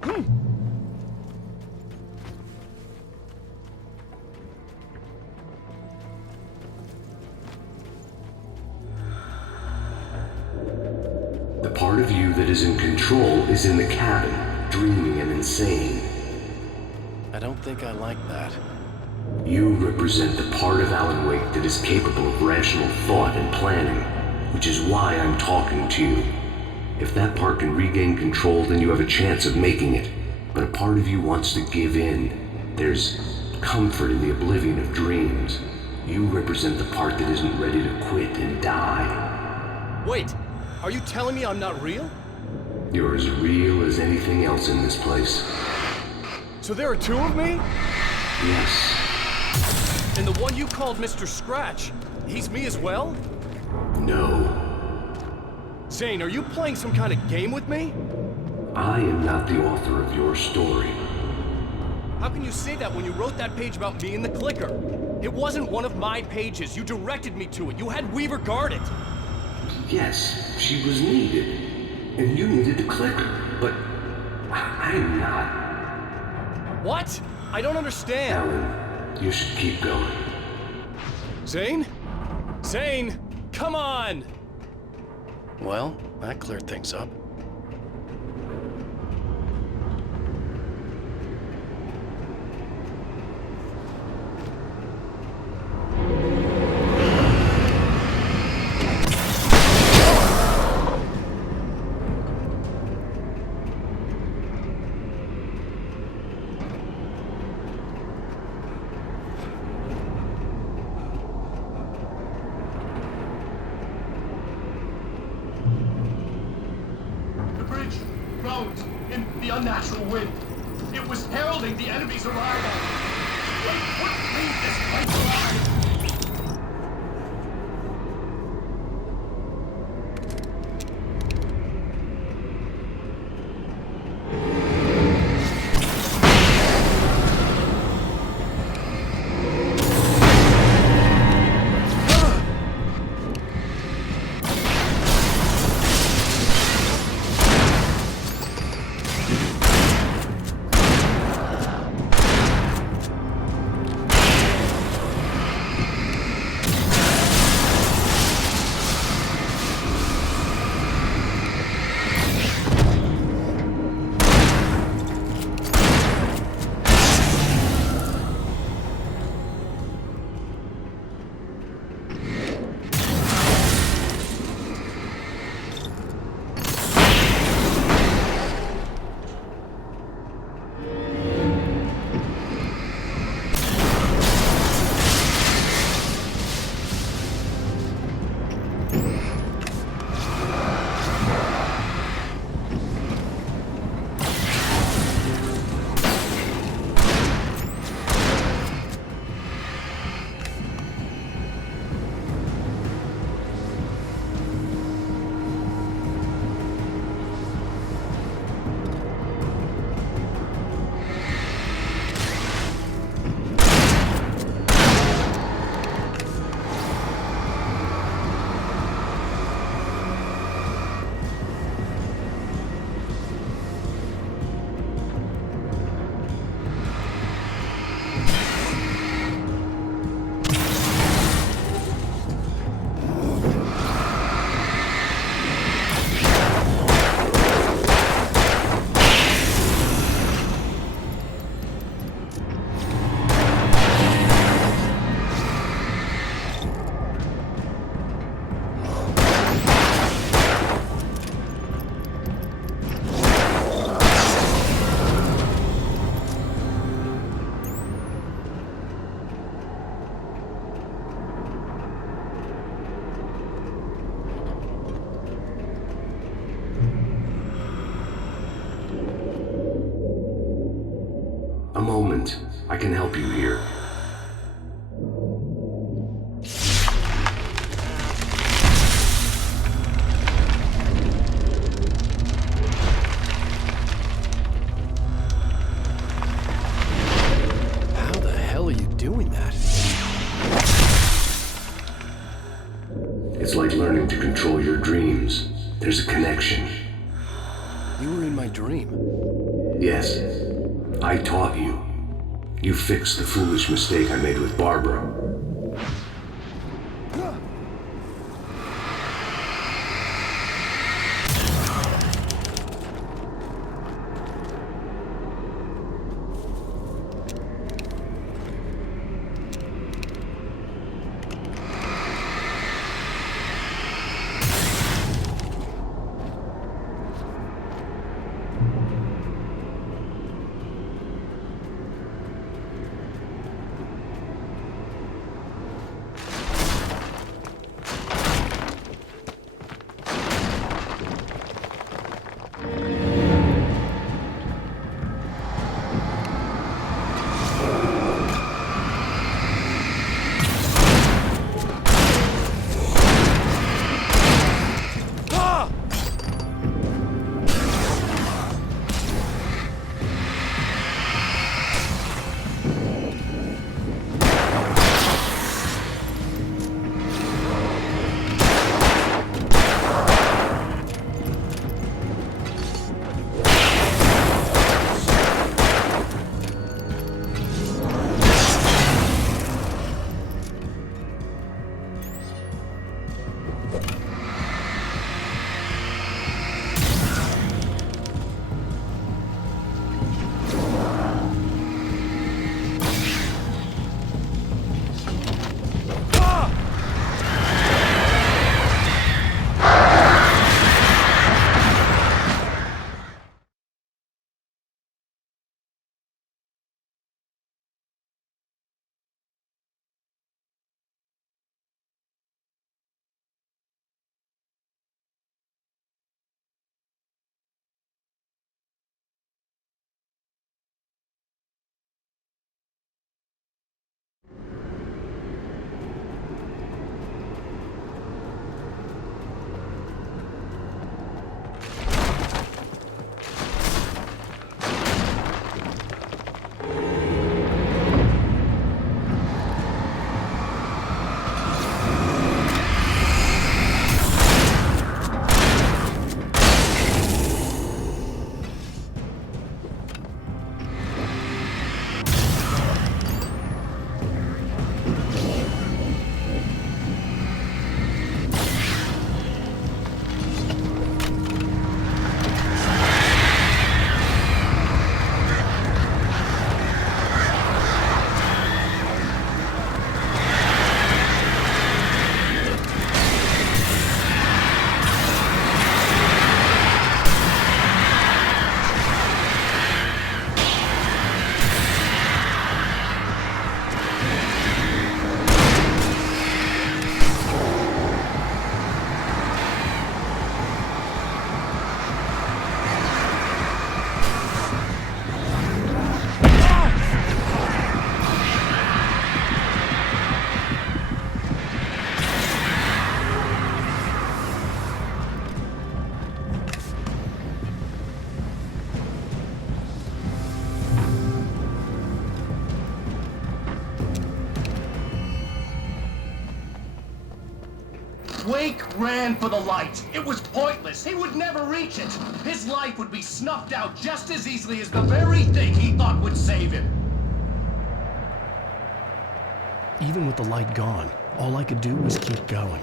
The part of you that is in control is in the cabin, dreaming and insane. I don't think I like that. You represent the part of Alan Wake that is capable of rational thought and planning, which is why I'm talking to you. If that part can regain control, then you have a chance of making it. But a part of you wants to give in. There's comfort in the oblivion of dreams. You represent the part that isn't ready to quit and die. Wait, are you telling me I'm not real? You're as real as anything else in this place. So there are two of me? Yes. And the one you called Mr. Scratch, he's me as well? No. Zane, are you playing some kind of game with me? I am not the author of your story. How can you say that when you wrote that page about me in the clicker? It wasn't one of my pages. You directed me to it. You had Weaver guard it. Yes, she was needed. And you needed to click her. But I am not. What? I don't understand. Alan, you should keep going. Zane? Zane, come on! Well, that cleared things up. In the unnatural wind. It was heralding the enemy's arrival. What made this place alive? A moment. I can help you here. How the hell are you doing that? It's like learning to control your dreams. There's a connection. You were in my dream. Yes, I taught you. You fixed the foolish mistake I made with Barbara. Wake ran for the light. It was pointless. He would never reach it. His life would be snuffed out just as easily as the very thing he thought would save him. Even with the light gone, all I could do was keep going.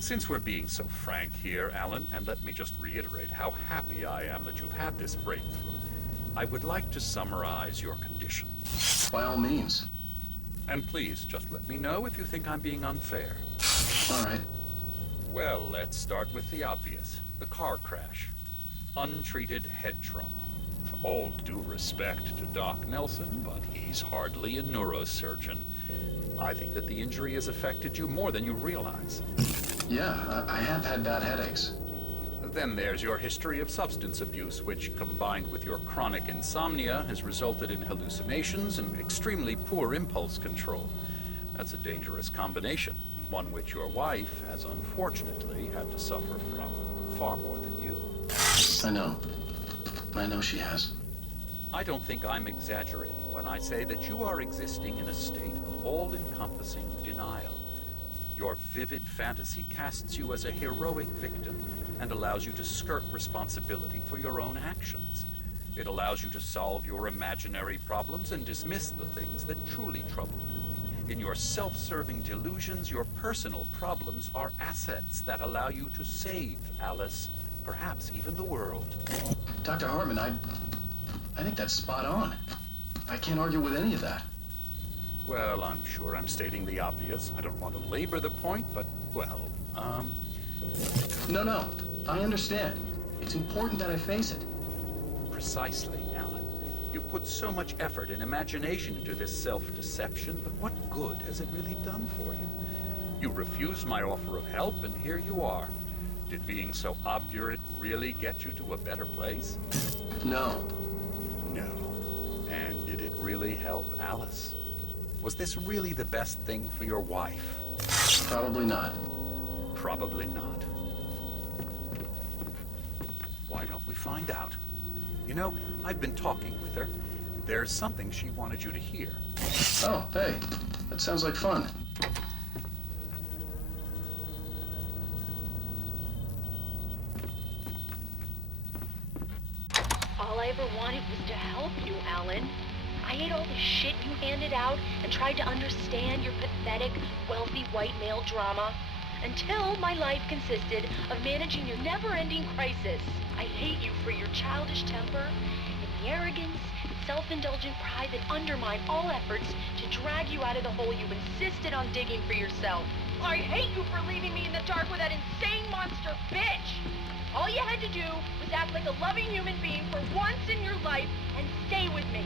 Since we're being so frank here, Alan, and let me just reiterate how happy I am that you've had this breakthrough, I would like to summarize your condition. By all means. And please, just let me know if you think I'm being unfair. All right. Well, let's start with the obvious. The car crash. Untreated head trauma. All due respect to Doc Nelson, but he's hardly a neurosurgeon. I think that the injury has affected you more than you realize. Yeah, I have had bad headaches. Then there's your history of substance abuse, which, combined with your chronic insomnia, has resulted in hallucinations and extremely poor impulse control. That's a dangerous combination, one which your wife has unfortunately had to suffer from far more than you. I know she has. I don't think I'm exaggerating when I say that you are existing in a state of all-encompassing denial. Your vivid fantasy casts you as a heroic victim and allows you to skirt responsibility for your own actions. It allows you to solve your imaginary problems and dismiss the things that truly trouble you. In your self-serving delusions, your personal problems are assets that allow you to save Alice, perhaps even the world. Dr. Hartman, I think that's spot on. I can't argue with any of that. Well, I'm sure I'm stating the obvious. I don't want to labor the point, but, well, No, I understand. It's important that I face it. Precisely, Alan. You put so much effort and imagination into this self-deception, but what good has it really done for you? You refused my offer of help, and here you are. Did being so obdurate really get you to a better place? No. No. And did it really help Alice? Was this really the best thing for your wife? Probably not. Probably not. Why don't we find out? You know, I've been talking with her. There's something she wanted you to hear. Oh, hey. That sounds like fun. All I ever wanted was to help you, Alan. I ate all the shit you handed out and tried to understand your pathetic, wealthy white male drama until my life consisted of managing your never-ending crisis. I hate you for your childish temper and the arrogance and self-indulgent pride that undermine all efforts to drag you out of the hole you insisted on digging for yourself. I hate you for leaving me in the dark with that insane monster bitch! All you had to do was act like a loving human being for once in your life and stay with me.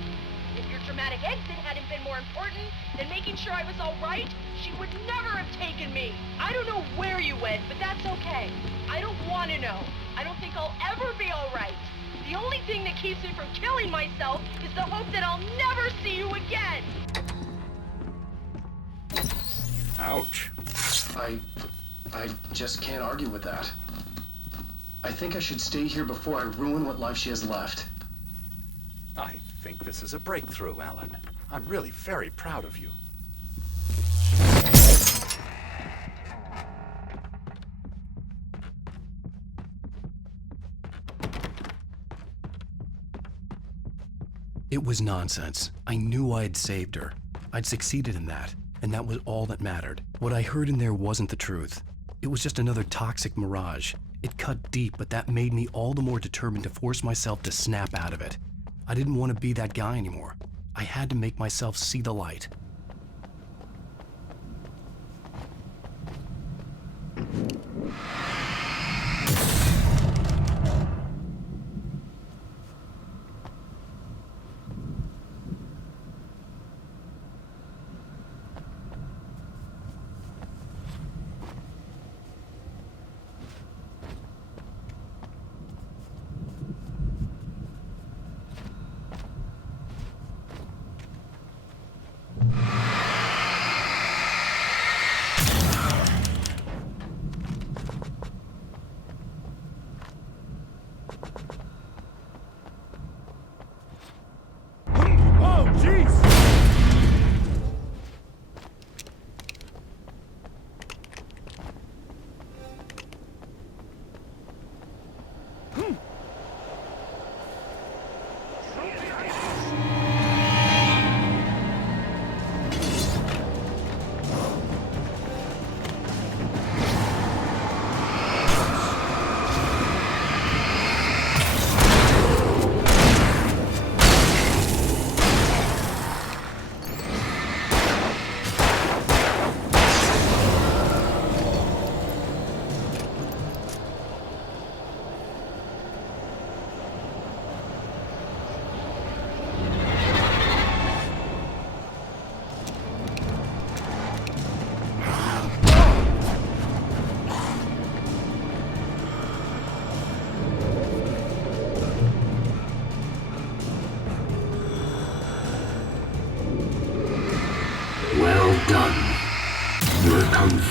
If your dramatic exit hadn't been more important than making sure I was all right, she would never have taken me. I don't know where you went, but that's okay. I don't want to know. I don't think I'll ever be all right. The only thing that keeps me from killing myself is the hope that I'll never see you again. Ouch. I just can't argue with that. I think I should stay here before I ruin what life she has left. I think this is a breakthrough, Alan. I'm really very proud of you. It was nonsense. I knew I'd saved her. I'd succeeded in that, and that was all that mattered. What I heard in there wasn't the truth. It was just another toxic mirage. It cut deep, but that made me all the more determined to force myself to snap out of it. I didn't want to be that guy anymore. I had to make myself see the light.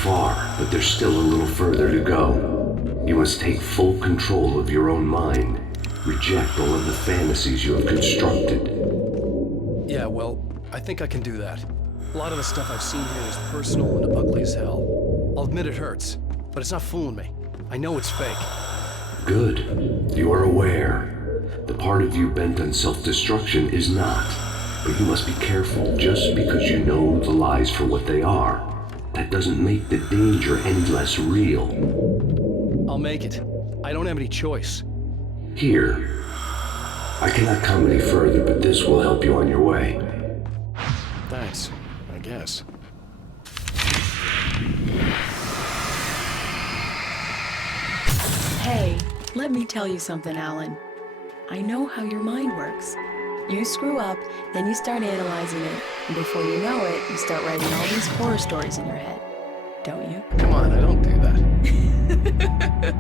far, but there's still a little further to go. You must take full control of your own mind. Reject all of the fantasies you have constructed. Yeah, well, I think I can do that. A lot of the stuff I've seen here is personal and ugly as hell. I'll admit it hurts, but it's not fooling me. I know it's fake. Good. You are aware. The part of you bent on self-destruction is not. But you must be careful. Just because you know the lies for what they are, that doesn't make the danger any less real. I'll make it. I don't have any choice. Here. I cannot come any further, but this will help you on your way. Thanks, I guess. Hey, let me tell you something, Alan. I know how your mind works. You screw up, then you start analyzing it, and before you know it, you start writing all these horror stories in your head. Don't you? Come on, I don't do that.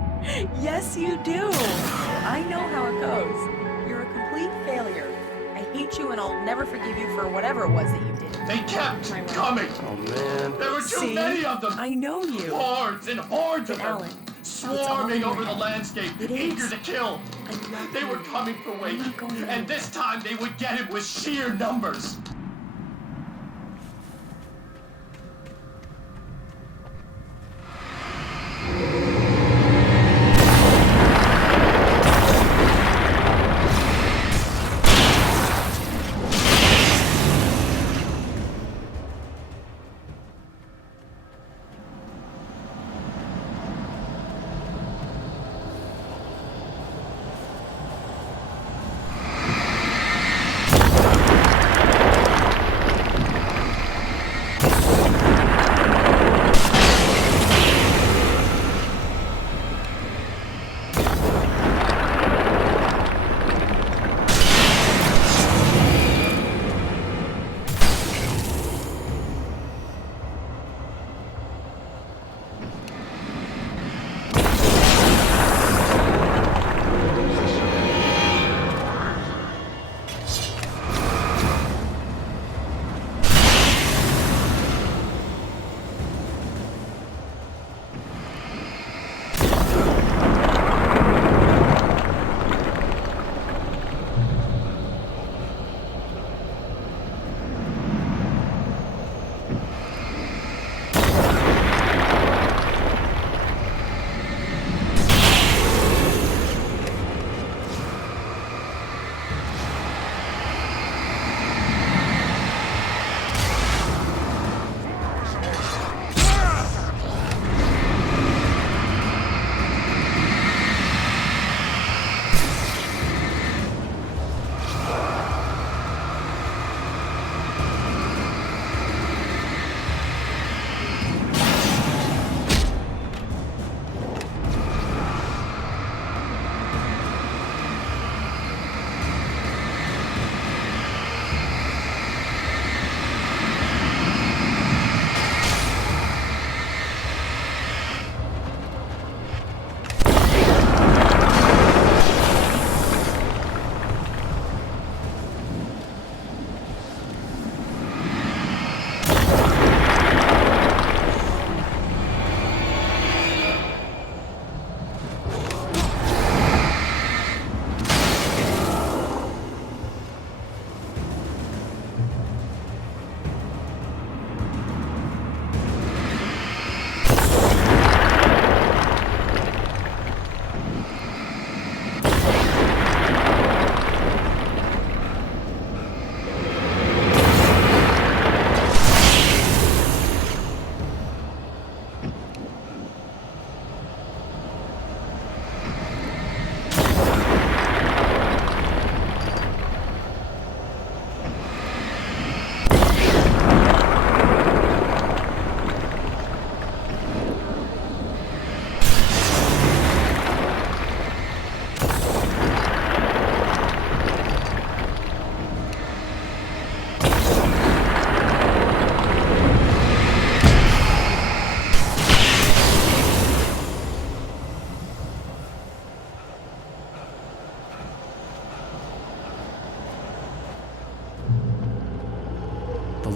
Yes, you do. I know how it goes. You're a complete failure. I hate you, and I'll never forgive you for whatever it was that you did. They kept coming. Oh, man. There were too many of them. I know you. Hordes and hordes of them. Alan, swarming over the landscape, eager to kill. They were coming for Wake, and this time they would get him with sheer numbers.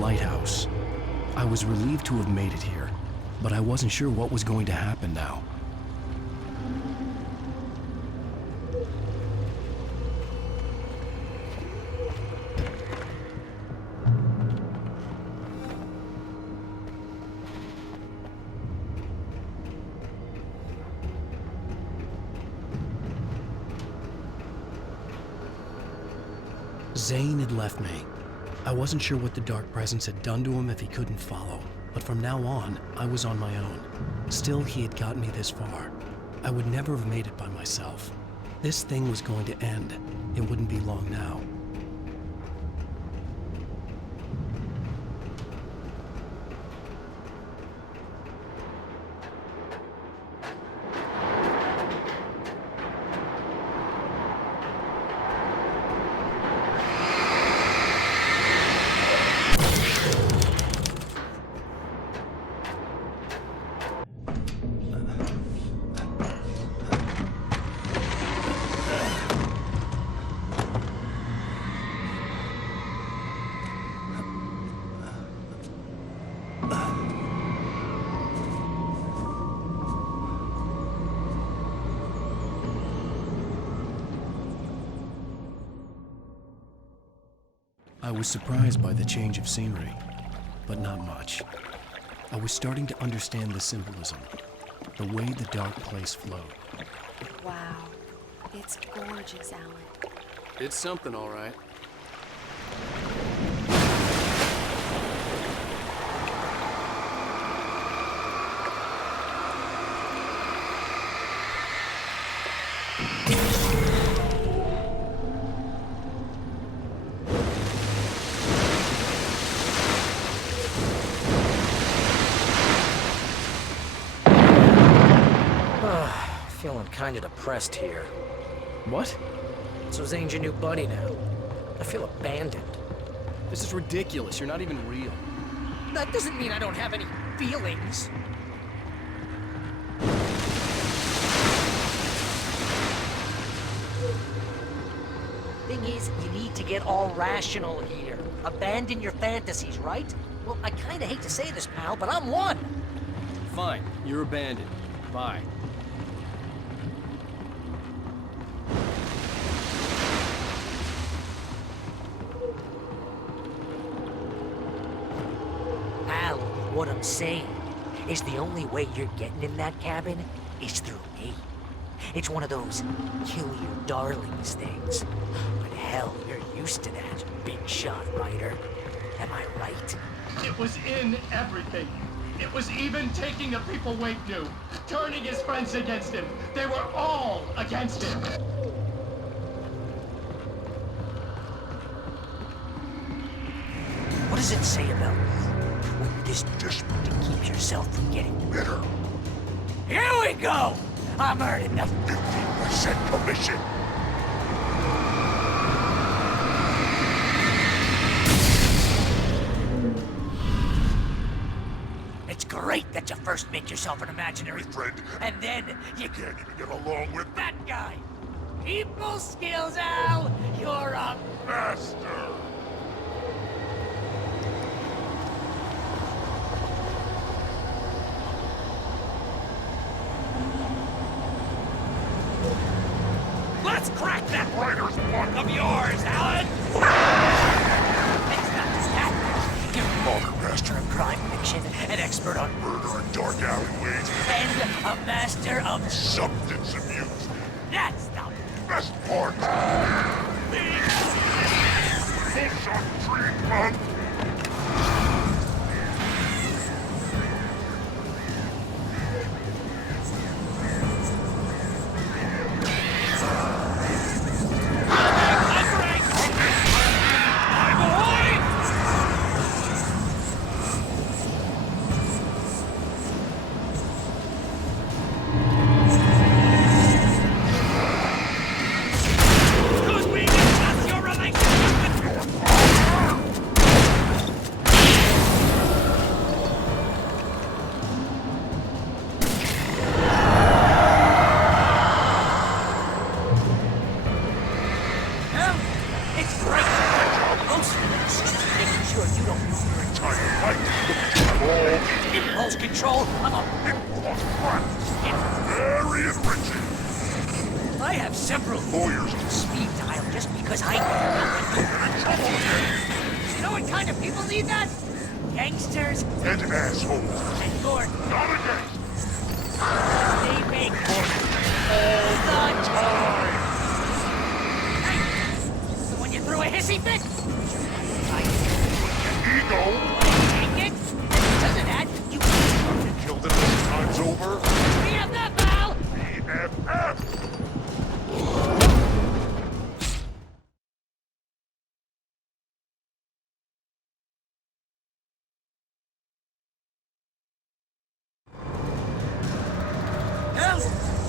lighthouse. I was relieved to have made it here, but I wasn't sure what was going to happen now. Zane had left me. I wasn't sure what the Dark Presence had done to him if he couldn't follow, but from now on, I was on my own. Still, he had gotten me this far. I would never have made it by myself. This thing was going to end. It wouldn't be long now. I was surprised by the change of scenery, but not much. I was starting to understand the symbolism, the way the dark place flowed. Wow. It's gorgeous, Alan. It's something, all right. Feeling kind of depressed here. What? So Zane's your new buddy now. I feel abandoned. This is ridiculous. You're not even real. That doesn't mean I don't have any feelings. Thing is, you need to get all rational here. Abandon your fantasies, right? Well, I kinda hate to say this, pal, but I'm one. Fine. You're abandoned. Bye. Al, what I'm saying is the only way you're getting in that cabin is through me. It's one of those kill your darlings things. But hell, you're used to that, big shot writer. Am I right? It was in everything. It was even taking a people Wake knew, turning his friends against him. They were all against him. What does it say about when you're this desperate to keep yourself from getting bitter? Here we go! I'm earning the 15% commission. It's great that you first make yourself an imaginary friend, and then you can't even get along with that guy. People skills, Al! You're a master! Let's crack that writer's block of yours, Alan! It's not just that. You're a master of crime fiction, an expert on murder and dark alleyways, and a master of substance abuse. That's the best part. Fish on treatment. over? BFF, pal! BFF! Well,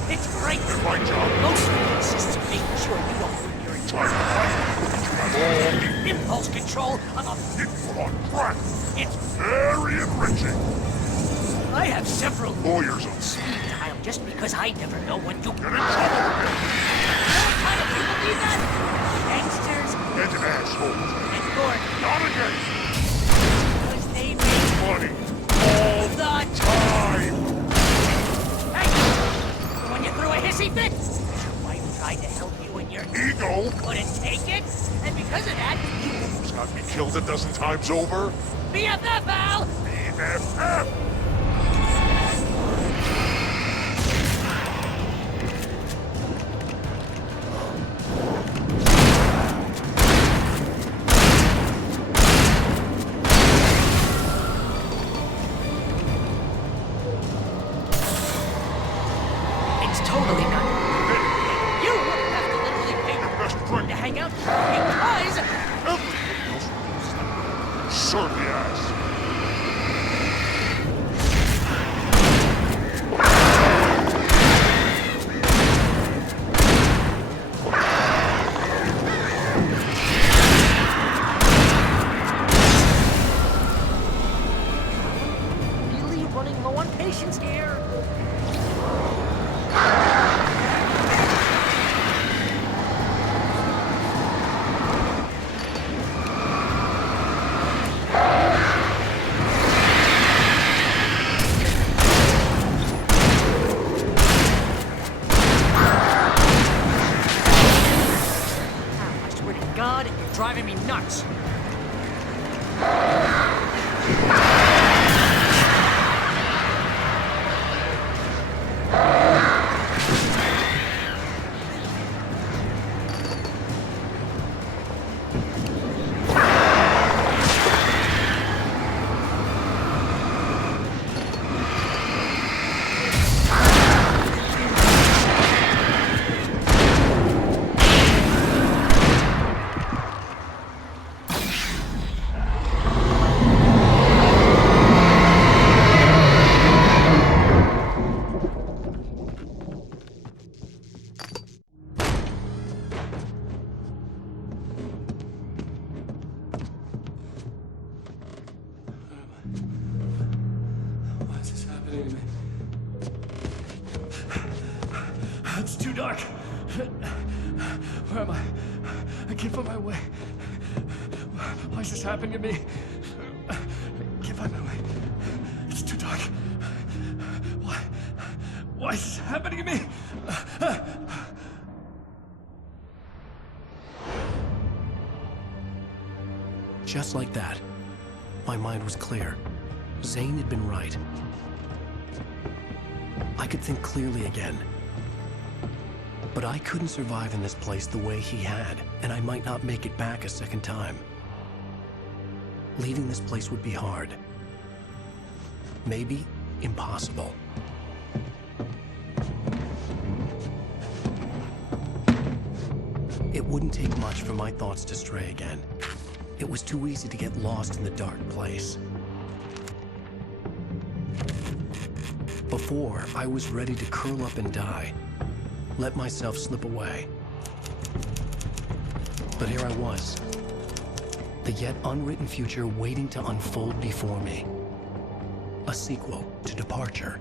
it's great. My job. Mostly consists of making sure you don't ruin your Time to fight. You have all impulse control on a... the on crack. It's... Very enriching. I have several Lawyers on speed. dial just because I never know when to... Get in trouble again. What kind of people do that? Gangsters And assholes. and Gordon. Not again. Because they make Money. All the time. Hey! When you threw a hissy fit, your wife tried to help you and your Ego. couldn't take it, and because of that, you Who's got me killed a dozen times over? BFF, pal! BFF. It's totally not. You have to literally pay Your best friend. to hang out because Everything else certainly has. really running low on patience here. I swear to God, you're driving me nuts. Why is this happening to me? It's too dark. Where am I? I can't find my way. Why is this happening to me? I can't find my way. It's too dark. Why is this happening to me? Just like that, my mind was clear. Zane had been right. I could think clearly again. But I couldn't survive in this place the way he had, and I might not make it back a second time. Leaving this place would be hard. Maybe impossible. It wouldn't take much for my thoughts to stray again. It was too easy to get lost in the dark place. Before, I was ready to curl up and die, let myself slip away. But here I was, the yet unwritten future waiting to unfold before me. A sequel to Departure.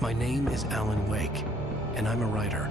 My name is Alan Wake, and I'm a writer.